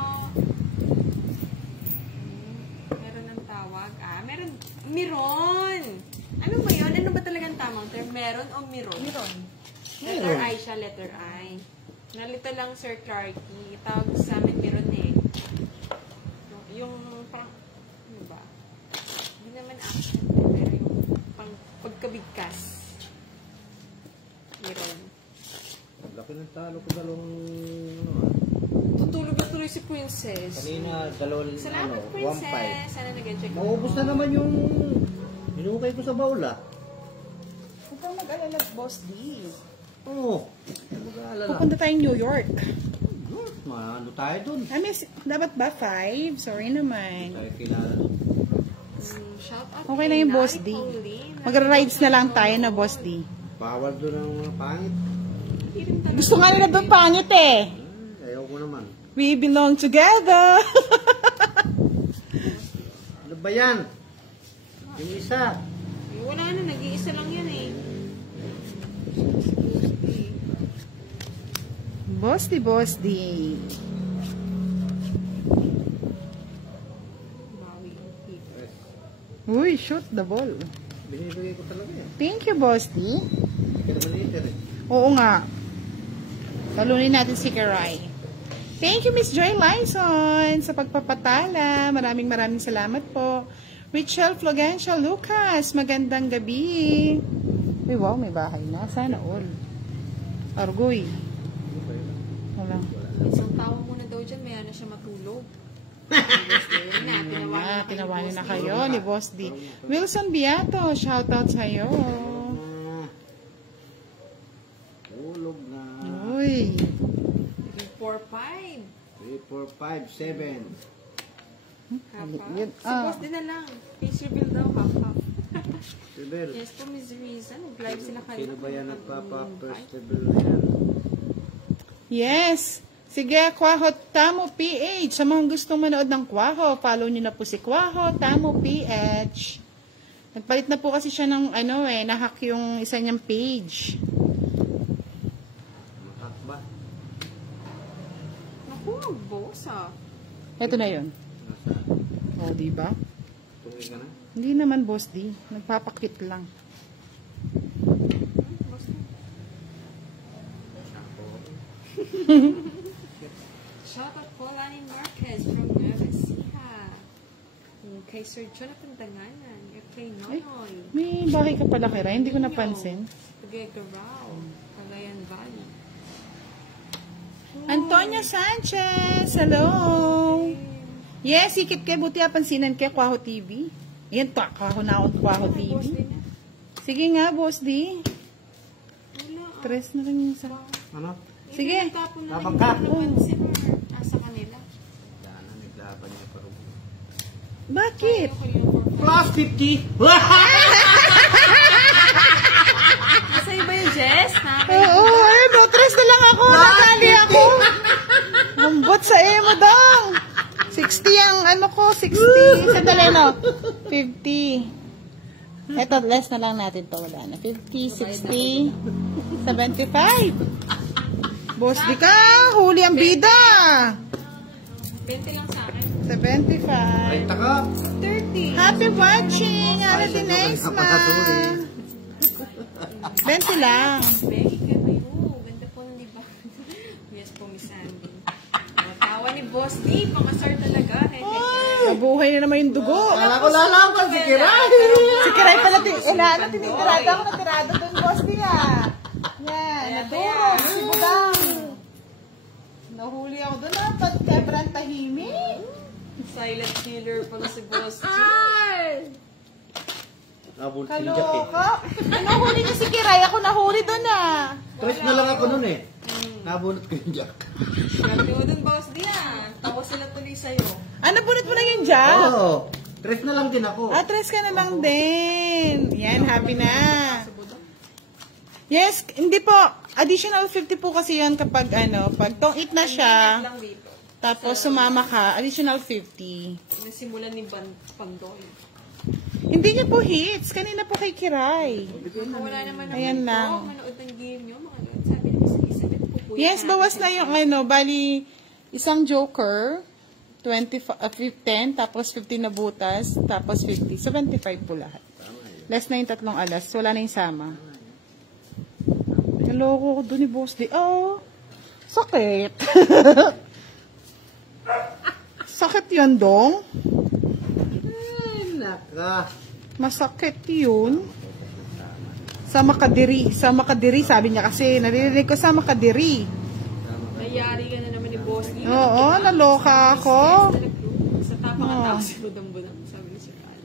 Meron ng tawag. Meron. Miron! Ano ba yun? Ano ba talagang tamang term? Meron o Miron? Miron. Letter Miron. I siya, letter I. Nalito lang, Sir Clarky. Tawag sa amin Miron eh. Yung pang... Ano ba? Hindi naman action. Pero yung pang pagkabigkas. Miron. Laki ng talo ko dalawang... Ano, Tutulog na tuloy si Princess. kanina, dalawang... Salamat, ano, Princess. Sana nag-check 1.5. Maubos na naman yung... Hinukay ko sa baul ah. Huwag kang mag-alala, Boss D. Oo. Mag-aalala. Pupunta tayong New York. Ano tayo dun? Dapat ba 5? Sorry naman. Tayo kilala dun. Shout out Okay kay na yung Nari Boss D. Pauline. Magra-rides na lang tayo na Boss D. Bawal dun ang mga pangit. Hindi rin talaga. Gusto nga nila doon pangit eh. Ayaw ko naman. We belong together. Ano ba yan? Yung isa. Eh, wala na, nag-iisa lang yan eh. Boss D, Boss D. Bawi yung keeper. Uy, shoot the ball. Binibigay ko talaga eh. Thank you, Boss D. Hindi ka naman liter eh. Oo nga. Talunin natin si Karay. Thank you, Miss Joy Lyson, sa pagpapatala. Maraming salamat po. Richelle Flogencia Lucas, magandang gabi. Uy, wow, may bahay na. Sana all. Argoy. Wala. Isang tawa muna daw dyan, maya na siya matulog. Tinawanin na kayo ni Boss D. Wilson Beato, shoutout sa'yo. Ulog na. Uy. 4-5. 3, 4, 5, 7. Yun, Suppose din na lang. Face reveal daw, half-half. Sibel. Yes po, Miss Riza. Nag-live sila kayo. Sino ba yan nagpapa-first level na yan? Yes. Sige, Kwaho Tamo PH. Sa mga gustong manood ng Kwaho, follow nyo na po si Kwaho Tamo PH. Nagpalit na po kasi siya ng nahack yung isa niyang page. Mahak ba? Huwag, boss ah. Ito na yun. Nasa, O, diba? tuloy ka na. Hindi naman, Boss D. Nagpapakit lang. Boss D. Sako. Shoutout po Lani Marquez from Nueva Ecija. Kay Sir Jonathan Danganan. At kay Nonoy. May bahay ka pala kira. Hindi ko napansin. Tagayagaraw. Cagayan Valley. Antonio Sanchez! Hello! Yes, sikit kay buti pansinan kay Kwaho TV. Yan, Kwaho na ako Kwaho Boss TV. D na. Sige nga, Boss D. Wala ah. Tres na lang yung sa... Ano? Sige. Tapon na Tapon rin ka. yung napansin or nasa kanila. Sana, naglaban niya pa rin. Bakit? Ayoko yung for Plus 50! Nasa iba yung Jess? Oo, ayun o. Tres na lang ako. Natali ako. Mambot sa emo dong. 60 ang ano ko. 60. Sa taleno. 50. Eto, less na lang natin to. Wala na. 50, 60, 75. Boss, di ka. Huli ang bida. 20 lang sa akin. 75. Taka! 30. Happy watching. Ano din next man. 20 lang. Becky kayo. Ganda po ni ba? Yes po, Miss Andy. Tawa ni Boss D. Pangasar talaga. Mabuhay na naman yung dugo. Wala ko lalaban si Kiray! Si Kiray pala, tinitirada ako, natirada doon, Boss D, ah. Yan, naduro, si Budang. Nahuli ako doon, ah, pag Kebrang tahimik. Silent killer pala si Boss D. Nabul si Jack eh. Kaloka. Nahuli niya si Kiray, ako nahuli doon, ah. Tres na lang ako nun eh. Nabunot ko yung Jack. Grabe mo dun, Boss D, ah. Tawa sila tuloy sa'yo. Ano, bunot mo na yung jack? Oo. Tres na lang din ako. Ah, tres ka na lang din. Yan, happy na. Yes, hindi po. Additional 50 po kasi yan kapag ano, pag tong eat na siya, Lang dito. tapos sumama ka, additional 50. Nasimulan ni Pandoy. Hindi niya po hits. Kanina po kay Kiray. Wala naman Ayan naman lang. ito. Manood ng game nyo. Mga ganun. Sabi ni Miss Elizabeth po po. Yes, bawas na yung ano, bali, isang joker, 10, tapos 15 na butas, tapos 50. 75 po lahat. Less na yung tatlong alas. Wala na yung sama. Naloko ko doon ni Boss D. Oh, sakit. Sakit yun, dong. Ay, naka. Masakit yun. Sa Makadiri, sabi niya kasi. Naririnig ko sa Makadiri. Nayari ka na naman ni Boss D. Oo, naloka ako. Sa tapang ang tao si Budang-Budang. Sabi ni si Kyle.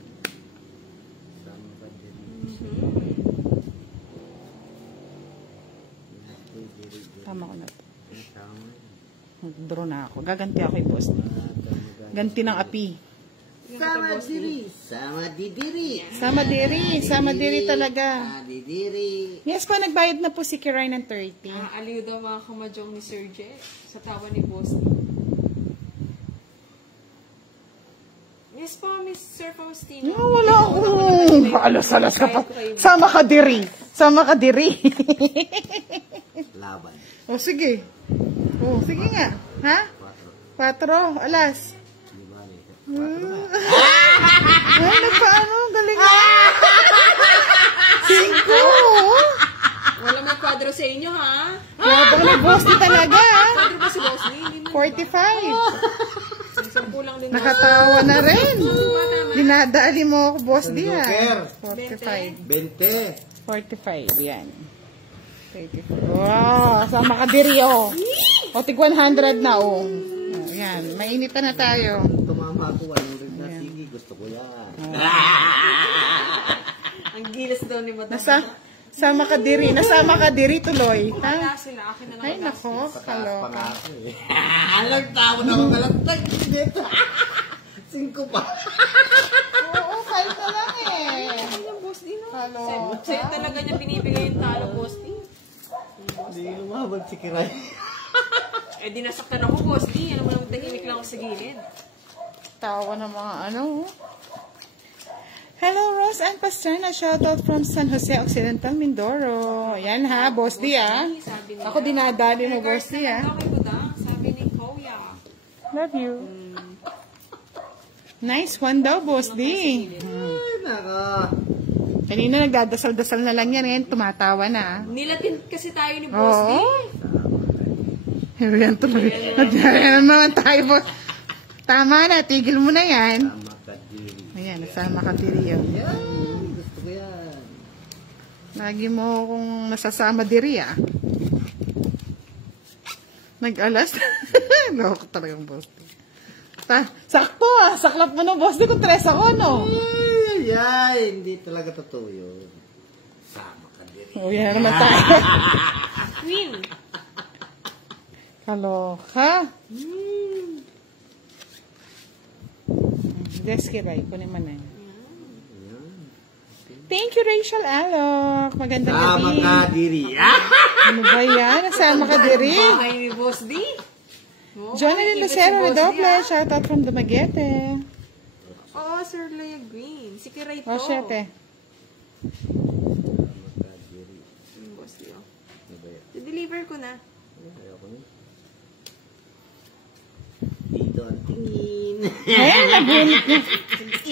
Tama ko na to. Draw na ako. Gaganti ako yung Boss D. Ganti ng api. Sama diri. Sama didiri. Sama diri talaga. Didiri. Yes po, nagbayad na po si Kiray ng 30. Aliw daw mga kamajong ni Sir J. Sa tawa ni Boss D. Yes po, Miss Sir Faustino. No, wala ako. Alas-alas ka pa. Sama ka diri. Laban. O, sige. O, sige nga. Ha? 4. Alas. Ay, nagpaano? Galing nga. 5. Wala may kwadro sa inyo, ha? Wabang ni Boss D talaga. Kwadro ba si Boss D? Hindi na. 45. Sampu lang din. Nakatawa na rin. Dinadali mo ako, Boss D, ha? Joker. 45. 20. 45, yan. 35. Wow, sama ka diri, oh. O, tig 100 na, oh. Oh, yan, mainit na tayo. Tumama ako, 100 na. Sige, gusto ko yan. Ang gilas daw ni Madam. Sama ka diri. Nasama ka diri tuloy. Wala Ha? sila. Akin na lang. Ay, nako. Pataas pa nga Kaloka. ako eh. Alang tao na ako kalagtag. Dito. 5 pa. Oo, 5 na lang eh. Ay, yung Boss D, no? Kaloka. Sa'yo talaga niya binibigay yung talo, Boss D. Hindi lumabag si Kiray. Eh, di nasaktan ako, Boss D. Ano mo lang, tahimik lang ako sa gilid. Tawa ng mga ano. Hello, Rose and Pastrana. Shoutout from San Jose Occidental, Mindoro. Ayan ha, Boss D, ah. Sabi niya. Ako dinadali mo, Boss D, ah. Okay, Budang. Sabi ni Chloe kuya. Love you. Nice one daw, Boss D. Ay, naka. Kanina nagdadasal-dasal na lang yan. Ngayon tumatawa na. Nilatin kasi tayo ni Boss D. Oo. Yan tuloy. Nagyayan naman tayo, Boss. Tama na, tigil mo na yan. Sama ka diri. Ayan, nasama ka diri yun. Yan, gusto ko yan. Lagi mo kung nasasama diri, ah. Nag-alas. Loko talagang Boss D. Sakto, ah. Saklap mo na, Boss D, kung 3 ako, no? Ay, hindi talaga totoo yun. Sama ka diri. O, yan naman tayo. Queen. Kaloka. Deskiray, kunin mo na yun. Thank you, Rachel Alok. Magandang Sama gabi. ka diri. Ano ba yan? Nasama ka diri. Bahay ni Boss D. Oh, Jonathan ikot si Lucero Boss D, Redoble. ah. Shout out from Dumaguete. Oo, Sir Leia Green. Si Kiray to. Oh, shit eh. Sama ka diri. Boss D, oh. Ano ba yan? I-deliver ko na. Ayoko na. Dito ang tingin. Ay, nabunit niya.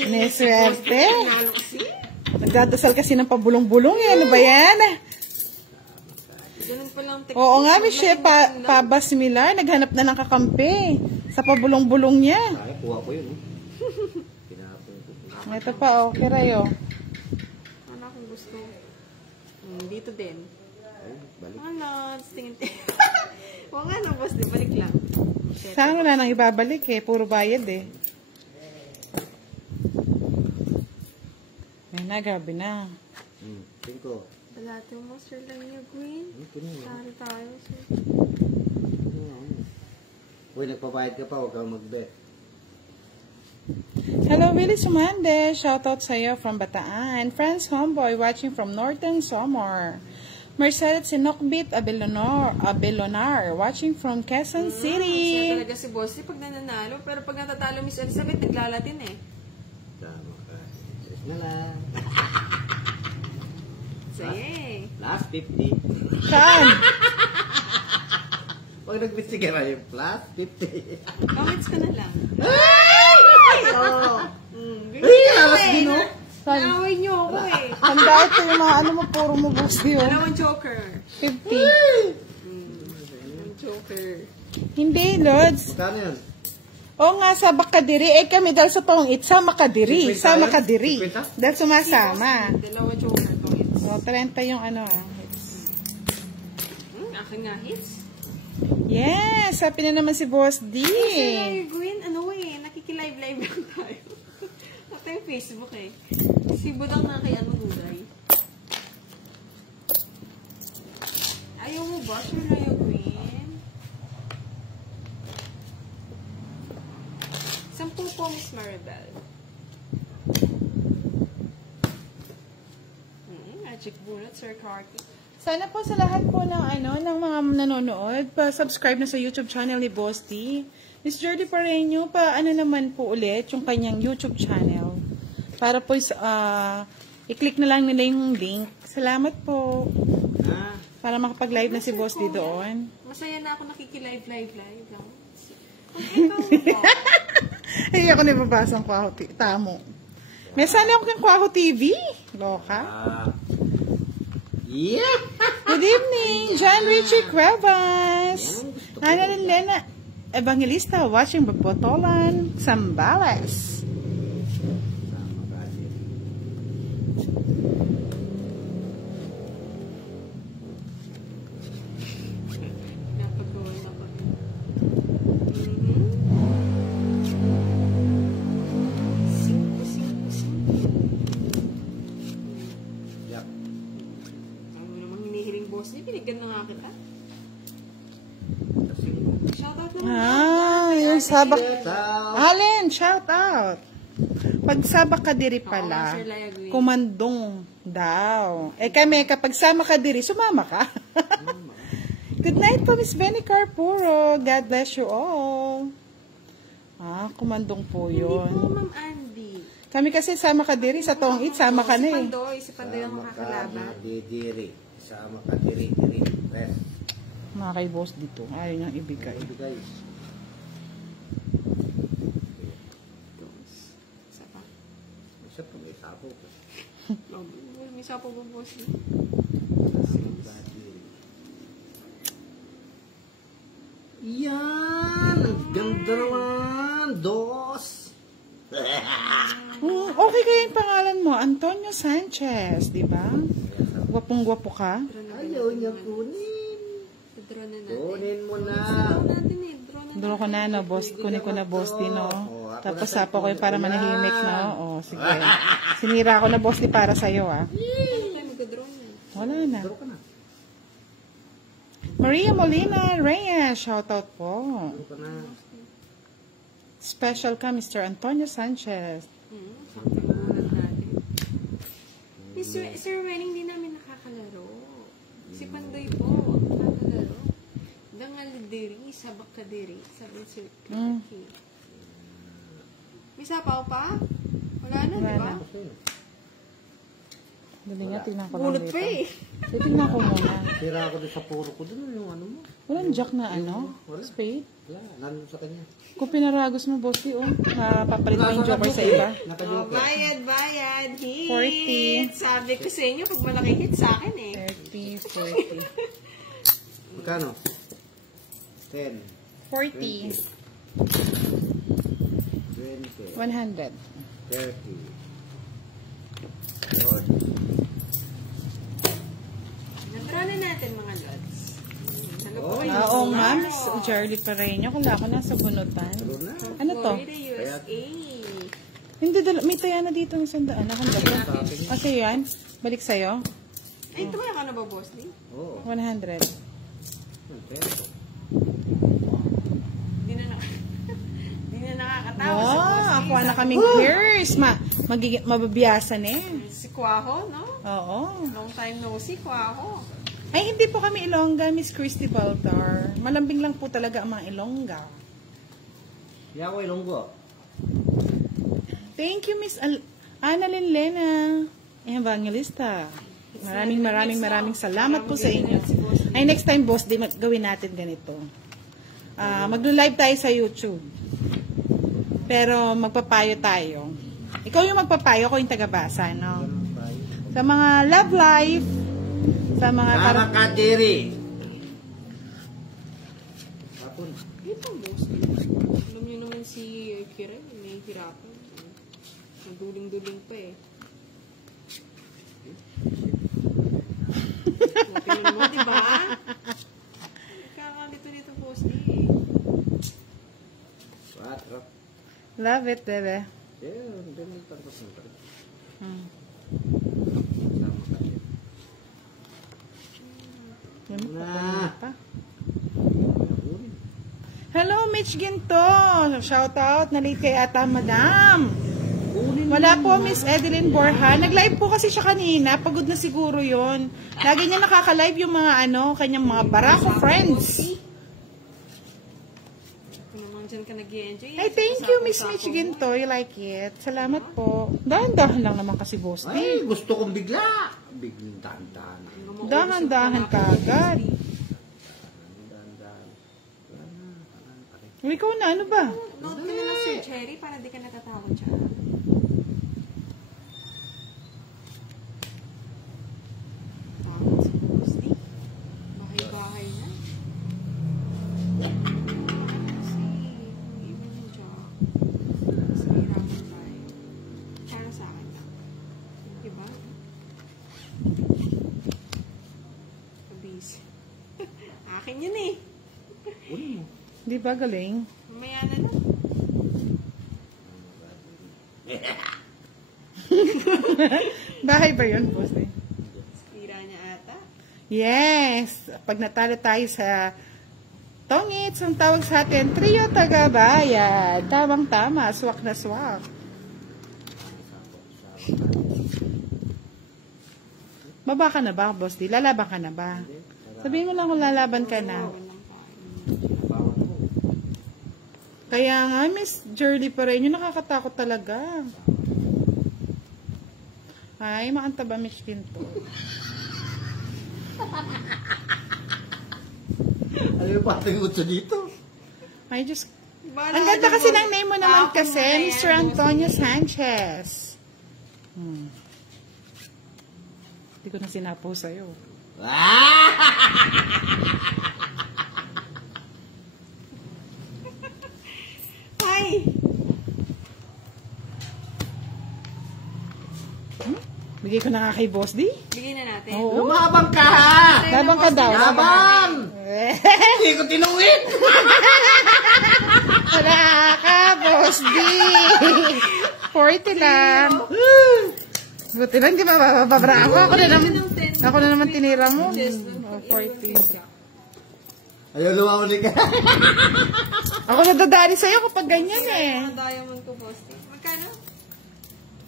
May swerte. Nalo kasi. Nagdadasal kasi ng pabulong-bulong eh. Ano ba yan? Ganun pa lang. Oo nga, Michelle. Pabas Miller. Naghanap na ng kakampi. Sa pabulong-bulong niya. Ay, kuha ko yun. Pinapon ko. Ito pa, okay rayo. Ano kung gusto? Dito din. Ay, balik. Ano? Tingin. Oo nga, no, Boss D. Balik lang. Saan mo na nang ibabalik eh? Puro bayad eh. Ay na, gabi na. Tingko. Balate mo, Sir Leia Green. Tari tayo, sir. Uy, nagpabayad ka pa, huwag kang mag-bet. Hello, Willie Sumande. Shoutout sa'yo from Bataan. Friends Homeboy watching from Northern Samar. Mercedes Sinokbit Abelonar watching from Quezon Siya City. talaga si Boss D pag nananalo. Pero pag natatalo Miss Elizabeth, naglalatin eh. Tama ka. Just na lang. Say, Last 50. Saan? Pag nagbisiga na yung plus 50. comments ka na lang. Oo. Ay, alas din o. Naaway niyo ako eh. Handa ito yung mga ano mo, puro mo boss yun. Dalawang joker. 50. Dalawang joker. Hindi, Lods. Magkano yun? Oo nga, sa Bakadiri. Eh kami dahil sa Tongit, sa Makadiri. 50 Sa yun? Makadiri. 50? Dahil sumasama. Dalawang joker. Hits. So, 30 yung ano. Akin nga hits. Yes, happy na naman si Boss D. Sir Gwen, ano eh, nakikilive-live lang tayo. At yung Facebook eh. Si Budang na kay ano gulay. Ayaw mo ba, Sir Leia Gwen? 10 po, Miss Maribel. Magic bullet, Sir Carty. Sana po sa lahat po ng ano ng mga nanonood, pa-subscribe na sa YouTube channel ni Boss D. Miss Jordy Pareño, ano naman po ulit yung kanyang YouTube channel. Para po i-click na lang nila yung link. Salamat po. Para makapag-live na si Boss D doon. Masaya na ako nakikilive-live lang. Kung ikaw Ay, ako nababasa ang Kwaho Tamo. May sana ako kang Kwaho TV. Loka. Yeah! Good evening, John Richie Cuevas. Ana Lena Evangelista watching Botolan, Zambales. Sama ka diri. napagawa na ako. Yup. Ano namang hinihiling boss niya, binigyan na nga kita. Shoutout naman. Yung sabak. Shout out. Allen, shout out. Pag sabak ka diri pala, Oo, Sir Leia Green. kumandong daw. Eh kami, kapag sama ka diri, sumama ka. Good night po, Miss Benny Carpuro. God bless you all. Kumandong po Hindi po, yun. Ma'am Andy. Kami kasi sama ka diri, sa Tongit, sama ka na eh. Si Pandoy ang Sama ka makakalaban. diri. Sama ka diri. Rest. Mga kay boss dito, ayaw niyang ibigay. Ibigay. Dos. Isa pa. Isa pa may sapo ko. May sapo ba, boss? Yan! Ang ganda naman! Dos! Okay kaya yung pangalan mo, Antonio Sanchez, di ba? Gwapong-gwapo ka. Ayaw niya kunin. Draw na natin. Kunin mo na. Draw natin eh. Draw ko na, no, boss. Kunin ko na, boss, din, no. Tapos sapo ko yung para manahimik, no. O, sige. Sinira ko na, boss, di para sa'yo, ah. Ano tayo mag-draw niya? Wala na. Draw ka na. Maria Molina Reyes, shoutout po. Draw ka na. Special ka, Mr. Antonio Sanchez. Something muna natin. Sir Wenning, di namin nakakalaro. Si Pandoy po, nakakalaro. Dangal diri, sabak ka diri, sabi si Kaki. May sapaw pa? Wala na, di ba? Dali nga, tingnan ko lang Bulot dito. pa eh. Tingnan ko muna. Sira ako doon sa puro ko doon yung ano mo. Walang jack na ano? Spade? Wala, nandun sa kanya. Kung pinaragos mo, bossy, oh. Napapalit mo yung joker sa iba. Oh, Naka-joker. bayad. Hit. 40. Sabi ko sa inyo, pag malaki hit sa akin eh. 30, 40. Magkano? 10, 40. 20, 100. 30, 40. Nadraw na natin mga lods. Ano po kayo? Oo, ma'am. Charlie Pareño. Kala ko nasa bunutan. Tulo na. Ano to? Florida, USA. Hindi, may taya na dito ng sandaan. Nakanda ko. Kasi yan, balik sa'yo. Ay, ito ba na ba, boss? Lee? Oo. 100. Peso. Di na nakakatawa si Wow, boss. ako na kaming clears. Mababiyasan eh. Si Kwaho, no? Oo. Long time no see, Kwaho. Ay, hindi po kami Ilongga, Miss Christy Baltar. Malambing lang po talaga ang mga Ilongga. Yawa ilonggo. Thank you, Miss Annalyn Lena, Evangelista. Maraming salamat po sa inyo. Ay, next time, boss, gawin natin ganito. Maglo-live tayo sa YouTube. Pero magpapayo tayo. Ikaw yung magpapayo, ako yung tagabasa, no? Sa mga love life, sa mga... Nakakadiri. Hapon. Ito, boss. Alam niyo naman si Kira, may hirapan. Naduling-duling pa eh. Tingnan mo, di ba? Kakalito nito, boss. Eh. 4. Love it, bebe. Hindi mo tapos na pala. Yan mo, Na. papalit pa. Hello, Mitch Ginto. Shout out. Nalate kay ata, madam. Wala po, Miss Edeline Borja. Nag-live po kasi siya kanina. Pagod na siguro yon. Lagi niya nakaka-live yung mga kanyang mga barako friends. Kung naman dyan ka nag-i-enjoy. Ay, thank you, Miss Mitch Ginto. You like it? Salamat po. Dahan-dahan lang naman kasi, boss. Ay, gusto kong bigla. Biglang dahan-dahan. Dahan-dahan ka agad. Dahan-dahan. Ikaw na, ano ba? Note ka na lang, Sir Cherry, para di ka natatakot siya. Takot si Boss D. Bahay-bahay na. Kasi, even yung job, mas mahirapan tayo. Para sa akin lang. Diba? Kabis. Akin yun eh. Unin mo. Di ba galing? Mamaya na lang. Bahay ba yun, boss? Tira niya ata. Yes! Pag natalo tayo sa Tongits, ang tawag sa atin, Trio Tagabayad. Tamang-tama, swak na swak. Baba ka na ba, boss? Di, lalaban ka na ba? Sabihin mo lang kung lalaban ka na. Bawal mo. Kaya nga, Miss Jerly Pareño, nakakatakot talaga. Ay, maanta ba, Miss Pinto? Ano yung pati utso dito? Ay, just Ang ganda kasi ng name mo naman kasi, Mr. Antonio Sanchez. Hindi ko na sinapo sa'yo. Hi! Bigay ko na nga kay Boss D. Bigyan na natin. Oo. Lumabang ka! Labang ka daw. Labang! Hindi ko tinungin! Wala ka, Boss D. 40 lang. Buti lang, di ba mababravo? Ako na naman tinira mo. 40. Ayaw lumamuli ka. Ako nadadali sa'yo kapag ganyan eh. Mga diamond ko, boss. Magkano?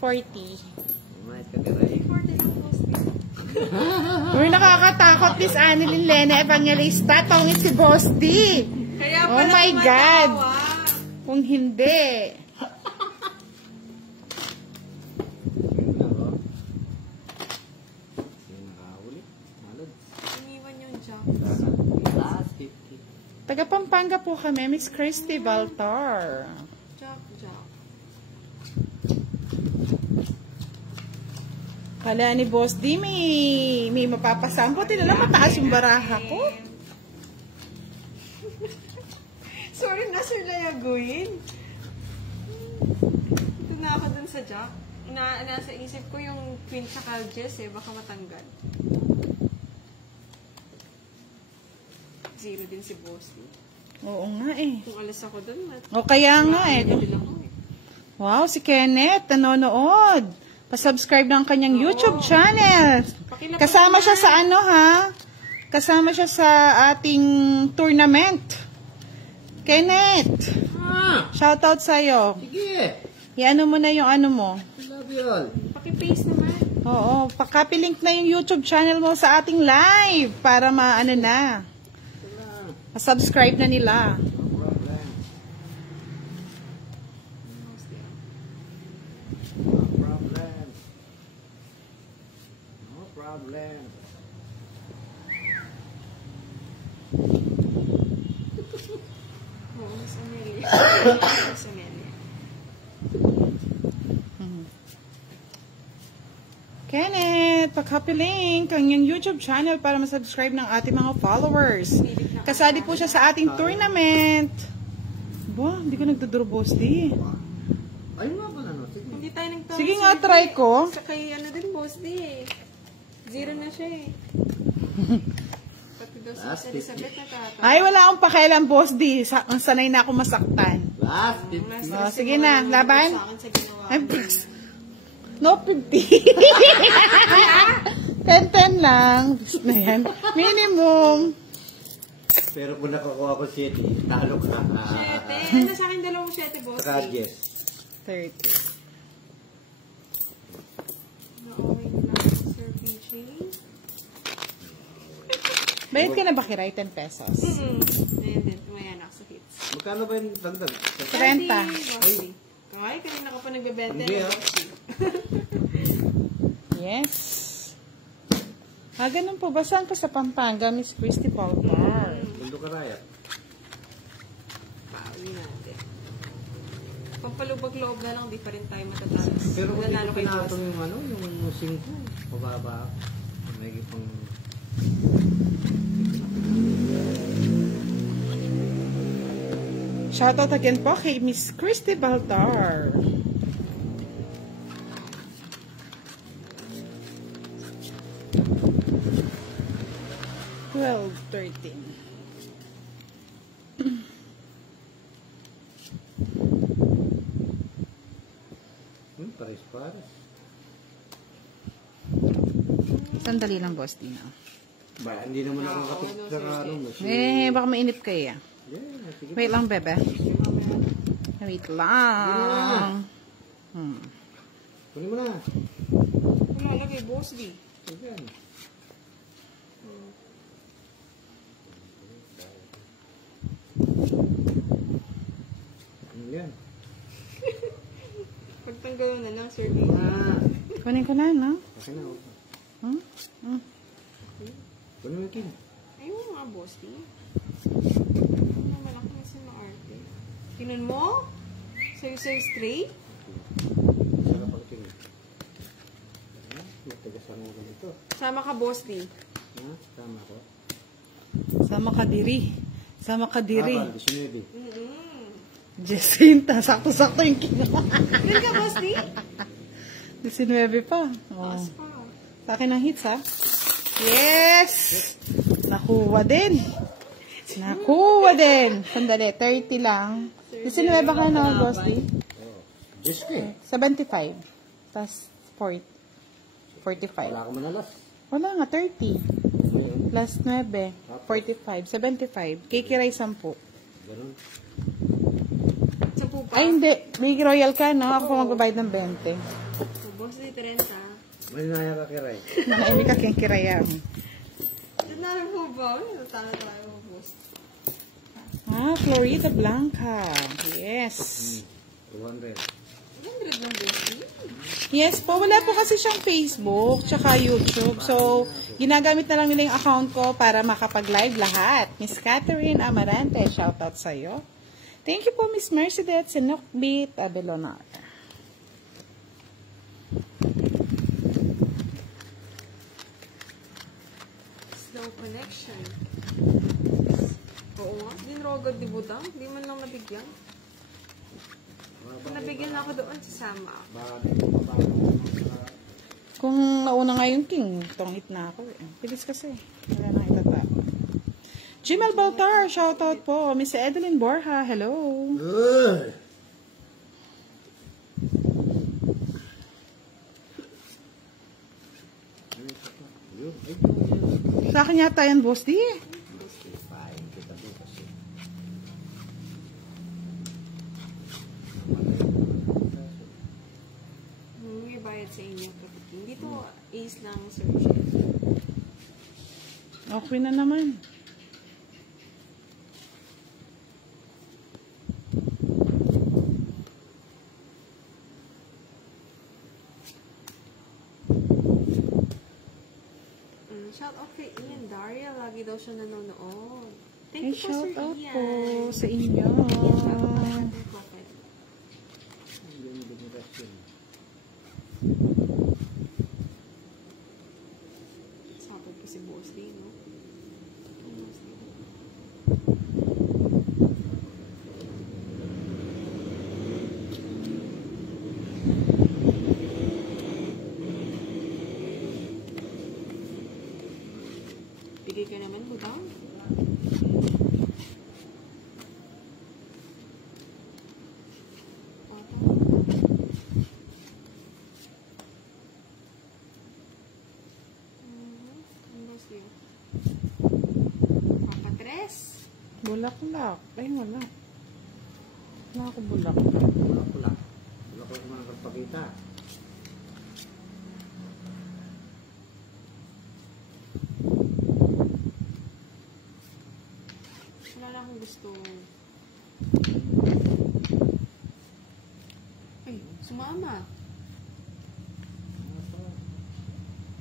40. May kagaray. 40 lang, boss. Uy, nakakatakot, Miss Annalyn Lena Evangelista. Tongit si Boss D. Kaya Oh pala my God. tumatawa. Kung hindi. Iniwan yung junk. Last 50. Taga Pampanga po kami, Miss Christy Baltar. Junk. Kala ni Boss D, may mapapasangko. Tinala mataas yung baraha ko. Sorry na, Sir Layaguin. Ito na ako dun sa jack. Nasa isip ko yung queen tsaka Jess eh. Baka matanggal. 0 din si Boss. Oo nga eh. Kung alas ako dun, O kaya nga eh. din ako eh. Wow, si Kenneth, nanonood. Pa-subscribe ng kanyang YouTube channel. Pakilapag Kasama na. siya sa ano ha? Kasama siya sa ating tournament. Kenneth, shoutout sa'yo. Sige. Iano mo na yung ano mo. Love you all. Pakipaste naman. Oo, pakapilink na yung YouTube channel mo sa ating live para maano na. Ma-subscribe na nila. No problem. No problem. No problem. Oo, Miss Amelia. Miss Amelia. Kenneth, pakapilink ang yung YouTube channel para ma-subscribe ng ating mga followers. Kasali po siya sa ating tournament. Ba, hindi ka nagdodoro, Boss D. Ayun nga pala, no? Sige. Hindi tayo nagtawag. Sige nga, try ko. Sa kay ano din, Boss D eh. 0 na siya eh. Pati daw si Elizabeth natatawa. Ay, wala akong pakialam, Boss D. Ang sanay na ako masaktan. Last 50. Oh, sige na, laban. Sa akin sa ginawa. I'm no, 50. 10 lang. Gusto na yan. Minimum. Pero kung nakakuha ko 7, talo ka. 7. Ano sa akin dalawang 7, Boss D? Saka yes. 30. Na-okay lang, Sir PJ. Bayad ka na ba kiray? 10 pesos. Ayan din, tumaya na ako sa hits. Magkano ba yung dagdag? 30. Boss D. Kaya kanina ko pa nagbebenta. Hindi, ah. Yes. Ganun po. Basan ka sa Pampanga, Miss Christy Baltar. Mundo ka raya. Pauwi natin. Pampalubag-loob na lang, di pa rin tayo matatalo. Pero kung Nanalo hindi kay ko Boss. pinatong yung ano, yung 5, pababa. May pang... Shoutout again po kay Miss Christy Baltar. Well, 13. Pares-pares. Sandali lang, Boss Dino. Ba, hindi naman ako katulad sa ano. Baka mainit kayo. Yeah, sige. Wait lang, bebe. Wait lang. Kunin mo na. Wala lagay, Boss D. Ayan. Ayan. Pagtanggal na lang, Sir PJ. Kunin ko na, no? Okay na. Hmm? Kunin mo yung kin. Ayun nga, Boss D. Ano naman ako kasi maarte. Tingnan mo. Sayo-sayo straight. Sarap ang tingin. Matagasang mo ganito. Sama ka, Boss D. Ha? Tama ko. Sama ka diri. Sama ka diri. Kapal, 19. Jacinta, sakto-sakto yung kinuha. Ilan ka, Boss D? 19 pa. Oh. Taas pa. Sa akin ang hits, ha? Yes! Nakuha din. Nakuha din. Sandali, 30 lang. 19 ka na, Boss D? Diyos ko eh. 75. Tapos 40. 45. Wala ka manalas. Wala nga, 30. Ngayon, Plus 9. 45. 75. Kikiray 10. ganun. Sa po pa. Ay, hindi. Big Royal ka, no? Ako pa magbabayad ng 20. So, Boss D, 30. May naya ka kiray. Nakaimi ka keng kiraya. Diyan na rin po ba? Natala tayo, Boss. Ah, Florida Blanca. Yes. 200. 100 lang, Boss D. Yes po. Wala po kasi siyang Facebook tsaka YouTube. So, ginagamit na lang nila yung account ko para makapag-live lahat. Miss Catherine Amarante, shoutout sa'yo. Thank you po, Miss Mercedes Sinokbit Abelonar. Slow connection. Oo nga. Hindi rogad di budang. Hindi man lang nabigyan. Kung nabigyan ako doon, sasama ako. Baka dito mababa. Kung nauna nga yung king, tongit na ako eh. Bilis kasi. Wala nang itatapa. Jimel Baltar, shoutout po. Miss Edeline Borja, hello. Sa akin yata yan, Boss D. Fine, kita dito kasi. May bayad sa inyo, kapatid. Dito, ace lang, search. Okay na naman. Shout out kay Ian Daria. Lagi daw siya nanonood. Ay, Thank you po, shout Sir out Ian. po sa inyo. Ian, bago pa natin profile. Yung generation. Sabi ko si Boss D, no? Boss D. Bigay ka naman, budang. Papatres. Bulaklak. Ay, wala. Wala ako bulak. Pula-pula. Pula-pula naman ang kapagkita. Wala na akong gusto. Ay, sumama.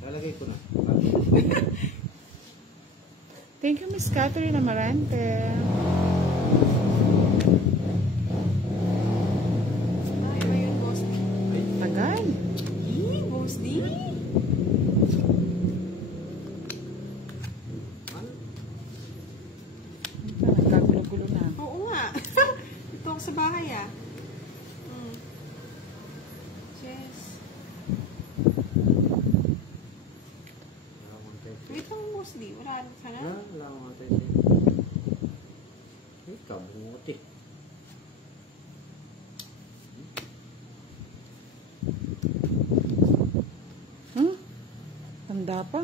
Lalagay ko na. Thank you, Miss Catherine Amarante. Ay, ayun, Boss D. Tagal. Boss D? Ano? Nagkagulo-gulo na. Oo nga. Ito ako sa bahay, ah. Yes. Wala akong tete. Wait lang, Boss D. Wala rin ka na. Wala akong tete. Ay, kabuti. Tanda pa.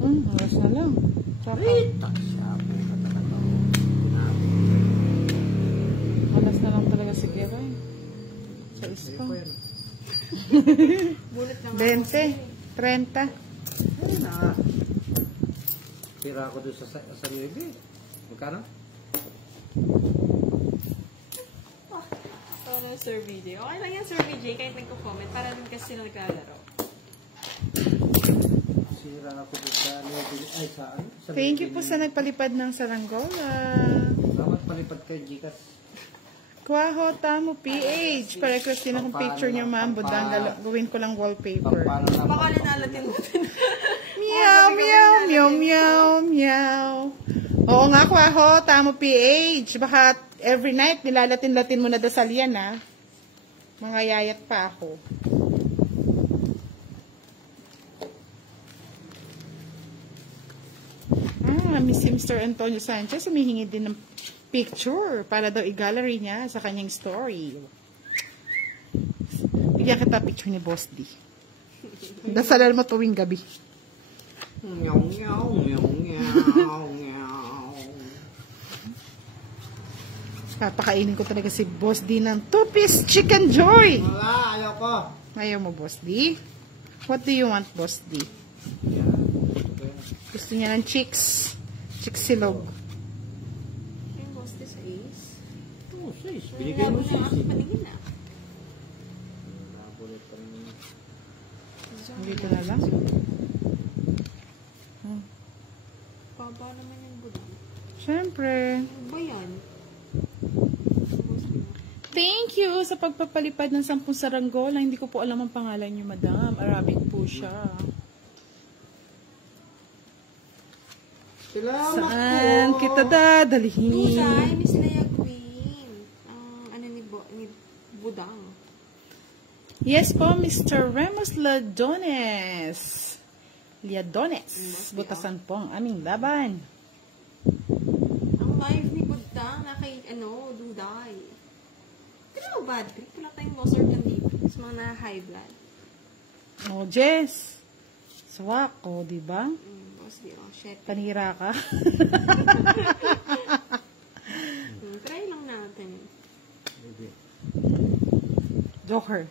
Oras na lang. Saka, Ay, taksya po ka talaga. oras na lang talaga si Kiray. Sa Ay, isko. pa yan. Bulat lang 20, 30. Ay, na. Tira ako doon sa Nueve. Magkano? Sir VJ. Okay lang yan, Sir VJ. Kahit nagko-comment. Para din kasi sila naglalaro. Nasira ako sa ay saan? Thank you po sa nagpalipad ng saranggola. Dapat palipat kay Gcash. Kwaho, tamo, PH. Pa-request din akong picture niyo, ma'am. Budang, gawin ko lang wallpaper. Paano na Baka linalatin natin. Meow, meow, meow, meow, meow. Oo nga, Kwaho, tamo, PH. Baka every night, nilalatin-latin mo na dasal yan, ha? Mga yayat pa ako. Miss Mr. Antonio Sanchez, humihingi din ng picture para daw i-gallery niya sa kanyang story. Bigyan kita picture ni Boss D. Dasalan mo tuwing gabi. Meow, meow, meow, meow, meow. Papakainin ko talaga si Boss D ng 2-piece Chicken Joy. Wala, ayoko. Ayaw mo, Boss D? What do you want, Boss D? Gusto niya ng chicks. Chicks silog. Yung boss this is. Oh, sis. Binigay mo sis. Paningin na. Dito na lang. Baba naman yung budang. Siyempre. Ano ba yan? Thank you sa pagpapalipad ng 10 saranggola. Hindi ko po alam ang pangalan niyo, madam. Arabic po siya. Salamat Saan po. kita dadalhin? Pusay, Miss Leia Queen. Ang ni Budang. Yes po, Mr. Remus Liadones. Butasan po ang aming laban. Ang live ni Budang na kay, Duday. Pero bad trip. Wala tayong loss or dito. Sa mga na-high blood. Oh, Jess. Swak, oh, diba? Boss, di shit. Panira ka. Try lang natin. Joker.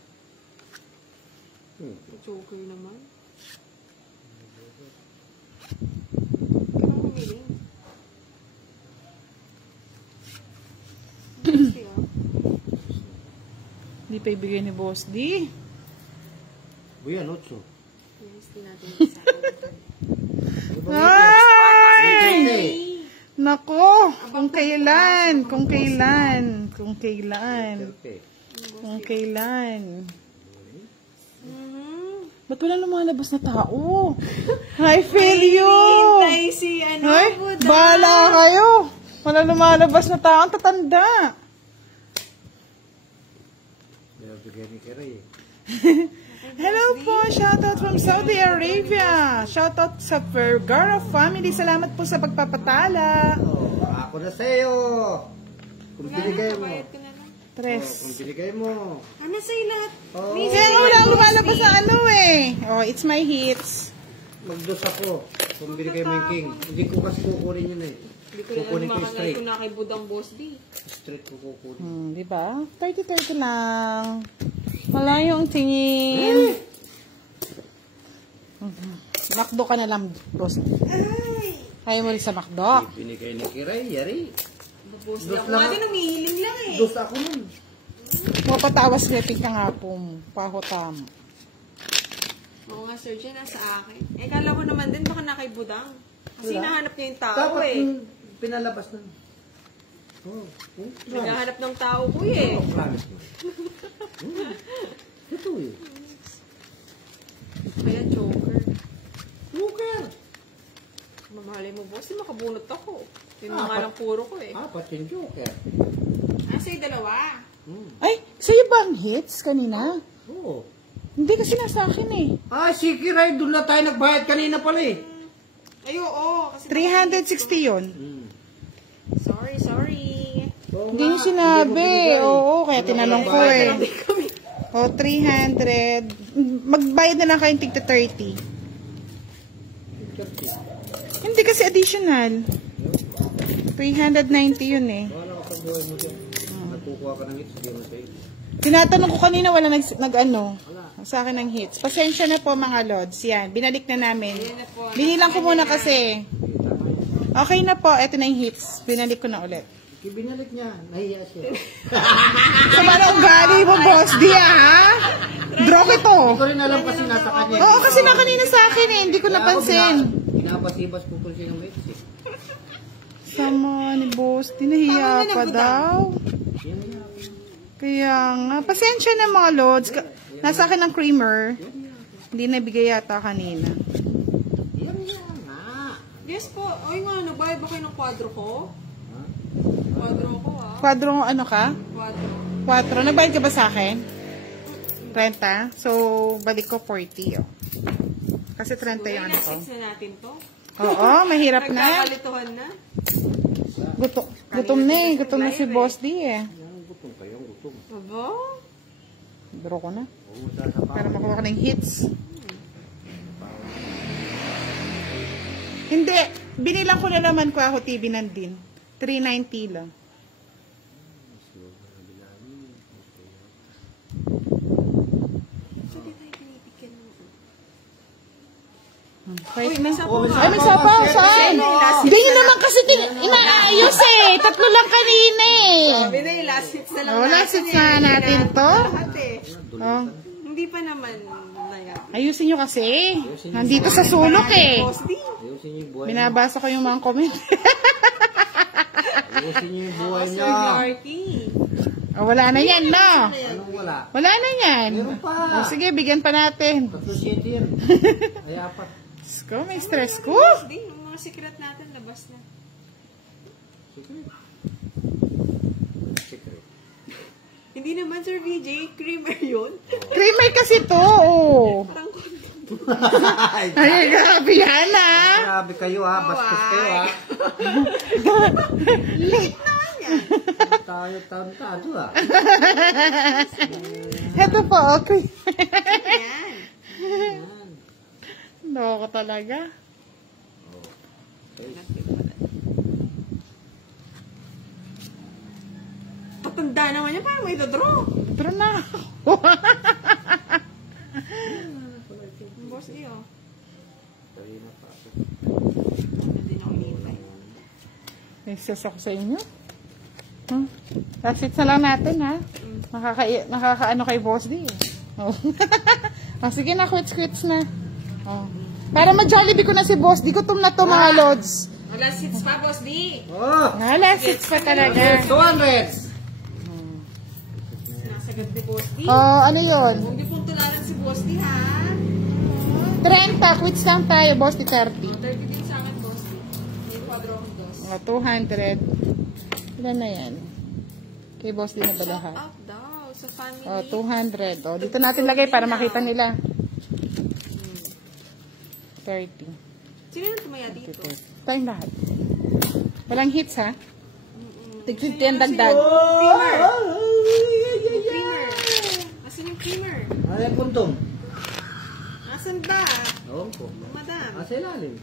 Joker naman. Kailang humiling. Hindi pa ibigay ni Boss D. Buya, notso. Yes, di natin isa. Ay! Nako! Kung kailan. Ba't wala lumalabas na tao? I feel you! Hintay si, Ay, Budang. bahala kayo. Wala lumalabas na tao. Ang tatanda. Bigay ni Kiray. Hello po. Shoutout from Saudi Arabia. Shoutout sa Vergara family. Salamat po sa pagpapatala. Oh, ako na sa'yo. Kung binigay mo. Bayad ko na lang. Tres. Kung binigay mo. Ano sa'yo lahat? Oh, Yan, walang lumalabas na ano eh. Oh, it's my hits. magdos ako. Kung binigay mo yung king. Hindi ko kasi kukunin yun eh. Hindi ko Kukunin ko yung alam straight. ko na kay Budang Boss D. Straight ko kukunin. Diba? 30-30 lang. Malayo ang tingin. Makdo ka na lang, boss. Ayaw mo rin sa makdo. Binigay ni Kiray, yari. Boss D Dos ako lang nga ako. din umihiling lang eh. Dos ako nun. Mapatawas leping ka nga po. Pahotam. Oo nga, sir, dyan nasa akin. Eh, kala ko naman din baka na kay Budang. Kasi Wala. nahanap niya yung tao Dapat eh. pinalabas na. Oh, Naghahanap ng tao ko eh. oh, promise mo. Ito eh. Kaya Joker. Joker. Mamahalay mo, boss. Di makabunot ako. Yung mga Apat. lang puro ko eh. Apat yung Joker. Sa'yo dalawa. Ay, sa'yo ba ang hits kanina? Oo. Hindi kasi nasa akin eh. Ah, si Kiray, doon na tayo nagbayad kanina pala eh. Ay, oo. Kasi 360 yun. Sorry. Oo Hindi nga, niyo sinabi. hindi mo binigay. Oo, kaya Ano tinanong ba ko bayad? eh. Hindi kami. O, 300. Magbayad na lang kayong tigta 30. Hindi kasi additional. 390 yun eh. Wala ka pag buhay mo dyan. Nagkukuha ka ng hits, hindi mo sa'yo. Tinatanong ko kanina, wala nag-ano. Sa akin ng hits. Pasensya na po mga lods. Yan, binalik na namin. Ayan na po. Binilang ko muna kasi. Okay na po, eto na yung hits. Binalik ko na ulit. Binalik niya, nahiya siya. So, paano ugali mo, boss? Di ha? Drop ito. Hindi ko rin alam kasi nasa kanya. Oo, kasi na kanina sa akin eh. Hindi ko napansin. Pinapasibas po ko siya ng weights eh. Sama ni boss. Tinahiya pa daw. Kaya nga. Pasensya na mga lods. Nasa akin ang creamer. Hindi nabigay yata kanina. Yan nga. Yes po. Ay nga, nagbayad ba kayo ng kwadro ko? Kwadro ko ah. Kwadro ano ka? Kwadro. 4. Nagbayad ka ba sa akin? 30. So, balik ko 40. Oh. Kasi 30 yung ano ko. Ina-6 na natin to. Oo, mahirap na. Nagkakalituhan na. Gutom na eh. Gutom na si Boss D eh. Gutom kayo, gutom. Aba? Draw ko na. Oo, sasapaw. Para makuha ka ng hits. Hindi. Binilang ko na naman ko ako TV nandin. 390 lang. So, di tayo pinipigyan mo. Wait na. isa pa nga. Ay, may sapaw. Saan? Hindi nyo naman kasi inaayos eh. 3 lang kanina eh. Sabi na yung last hits na lang Oh, last hits na natin to. Lahat eh. Oh. Hindi pa naman naya. Ayusin nyo kasi. Nandito sa sulok eh. Boss D. Ayusin niyo yung buhay niya. Binabasa ko yung mga comment. Ayusin niyo yung buhay Sir niya. Clarky. Oh, wala na yan, no? Anong wala? Wala na yan. Meron pa. Oh, sige, bigyan pa natin. 3 yan. Ay, 4. Diyos ko, may stress ko. Boss D, yung mga secret natin labas na. Secret. Hindi naman Sir VJ, creamer yun. Creamer kasi to. Oh. Parang Ay, grabe yan ah. Grabe kayo ha. Bastos kayo ha. late naman yan. Tayo tado ha. Ito po, okay. Yan. Loko talaga. Patanda naman yan, parang may draw. Pero na. Boss D, oh. Tayo na pa. Hindi na ako hinihintay. May sus ako sa inyo. Huh? Last hits na lang natin ha. Nakakaano kay Boss D. Oh. Oh, sige na, quits na. Oh. Para ma-jollibee ko na si Boss D. Gutom na to mga lods. Last hits pa, Boss D. Oh! Last hits pa talaga. 200! Nasagad ni Boss D. Oh, ano yun? Huwag niyo pong tularan si Boss D, ha? 30. Quits lang tayo, Boss D. 30. 30 din sa akin, Boss D. May kwadro akong dos. Oh, 200. Ilan na yan? Kay Boss D na ba lahat? Shout out daw sa family. Oh, 200. Oh, dito natin lagay para makita nila. 30. Sino yung tumaya dito? Tayong lahat. Walang hits, ha? Tig 50 ang dagdag. Creamer. Creamer. Asan yung creamer? Ano yung kondom? Asan ba? Oo po. Madam. Sa ilalim.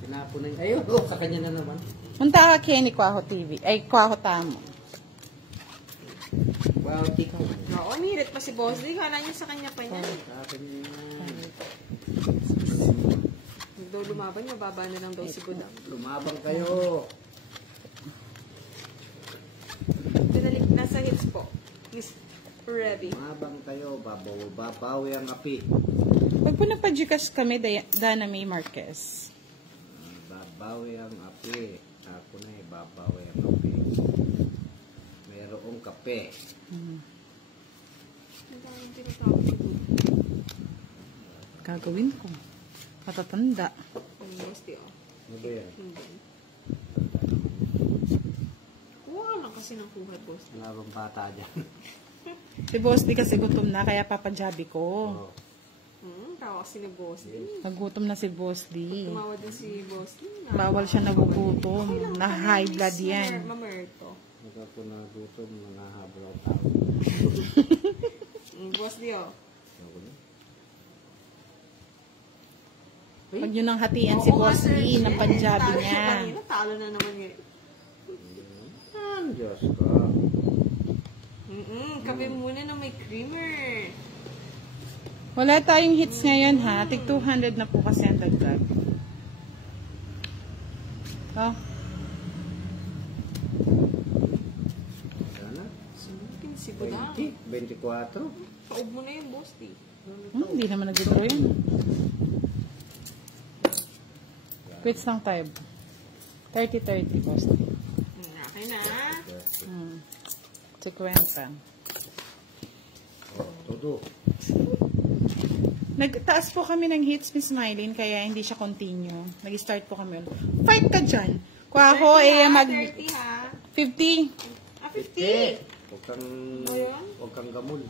Tinapon na yung... Ayun, sa kanya na naman. Punta ka Kenny Kwaho TV. Ay, Kwaho Tamo. Wow, tikaw. Oo, nirit pa si Boss D. Kala niyo sa kanya pa niya. Sa akin yun. Daw lumaban, mababa na lang daw si Budang. Lumabang kayo. Pinalik, nasa hits po. Miss Revy. Lumabang kayo. Babawi ang api. Pag po nagpa-Gcash kami, Dana May Marquez. Babawi ang api. Ako na eh, babawi ang api. Mayroong kape. Ang daming tinatawag si Budang. Gagawin ko. Matatanda. Ang Boss D, oh. Ano ba yan? Hindi. Kuha lang kasi ng kuha, Boss D. Wala bang bata dyan? Si Boss D kasi gutom na, kaya papajabi ko. Oo. Tawa kasi ni Boss D. Nagutom na si Boss D. Tumawa din si Boss D. Bawal siya nagugutom. Na high blood yan. Mamerto. Pag ako nagutom, nangahabol ako tao. Boss D, oh. Ako na. Pag yun ang hatian si Oo nga, Boss Sir D ng Jen. panjabi Talo niya. kanina, talo na naman ngayon. Diyos ka. Kape muna na may creamer. Wala tayong hits ngayon ha. Tig 200 na po kasi ang dagdag. Oh. Sana? Sunukin si Budang. 20, 24. Paub mo na yung boss, di. Hindi naman nag-draw yan. Quits lang tayo. 30-30, boss. Okay na. 50. Oh, todo. Nagtaas po kami ng hits, Miss Mylene, kaya hindi siya continue. Nag-start po kami. Fight ka dyan! Kung ako, 30 ha. 50. 50. Huwag kang gamul.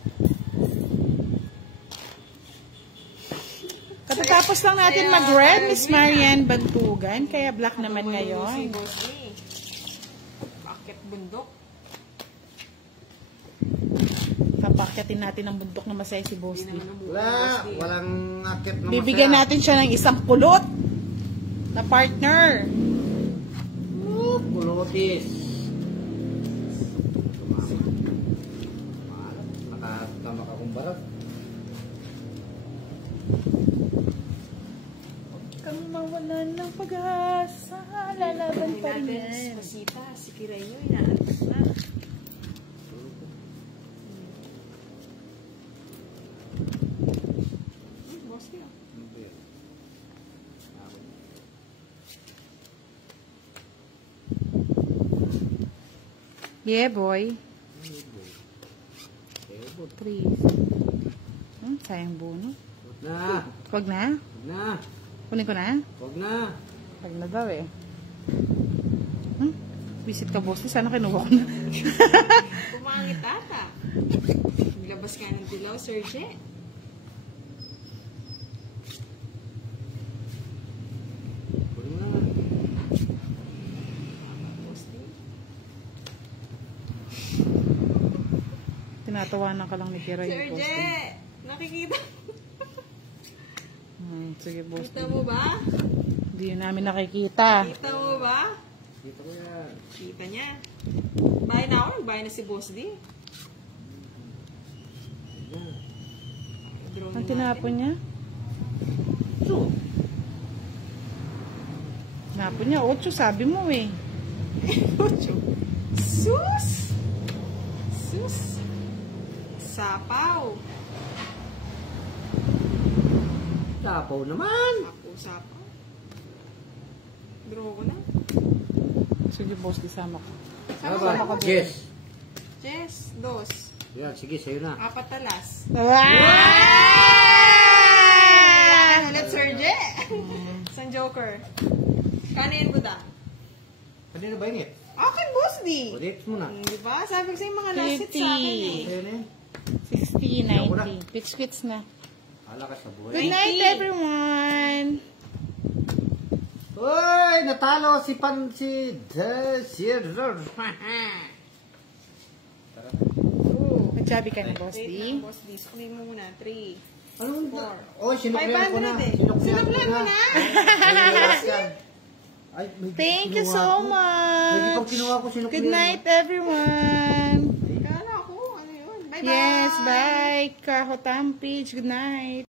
Katatapos lang natin mag-red, Miss Marian Bantugan, kaya black naman ngayon. Bakit bundok? Papakyatin natin ang bundok na masaya si Boss D. Walang akit na Bibigyan natin siya ng isang pulot na partner. Pulutis. Nakatama ka kong barat. Kang mawalan ng pag-asa, lalaban pa rin natin yan. Pasita, si Kireño, inaantok na. Boss niya. Yeah, boy. Please. Sayang buno. Na. Wag na. Na. Kunin ko na. Huwag na. Wag na daw eh. Visit ka, Boss D. Sana kinuha ko na. Pumangit ata. Naglabas ka ng dilaw, Sir Jet. Huwag na. Boss niya. Tinatawanan ka lang ni Kira Sir yung Boss D. Jet! Nakikita. Sige, Boss D. Kita mo ba? Hindi yun namin nakikita. Kita mo ba? Dito ko yan. Kita niya. Bahay na ako. Nagbahay na si Boss D. Draw Ang na tinapon niya? So, Tinapon niya. 8, sabi mo eh. natin. Sus! Sus! Sapaw! tapaw naman. Sapaw. Draw ko na. Sige, Boss D, sama ko. Sama ka. Yes. Jess, dos. Yan, sige, sa'yo na. 4 talas. Wow! Let's surge. San Joker. Kanin Buda. Kanina ba yun eh? Akin, Boss D. Ulit mo na. Di ba? Sabi ko sa'yo mga last hit sa akin eh. Sa'yo na yun. 60, 90. Quits na. Hala ka sa buhay. Good night, everyone! Uy, natalo si Magsabi ka na, Boss Wait D. lang, Boss D. Screen mo muna. 3. Ano? 4. Oh, sinuklihan ko na. 500 eh. Sinuklihan mo na? Ay, may Thank you kinuha so ko. much! May pag kinuha ko, sinuklihan Good night, everyone! Kala ko, ano yun? Bye-bye! Yes, bye! Kahotam page, good night!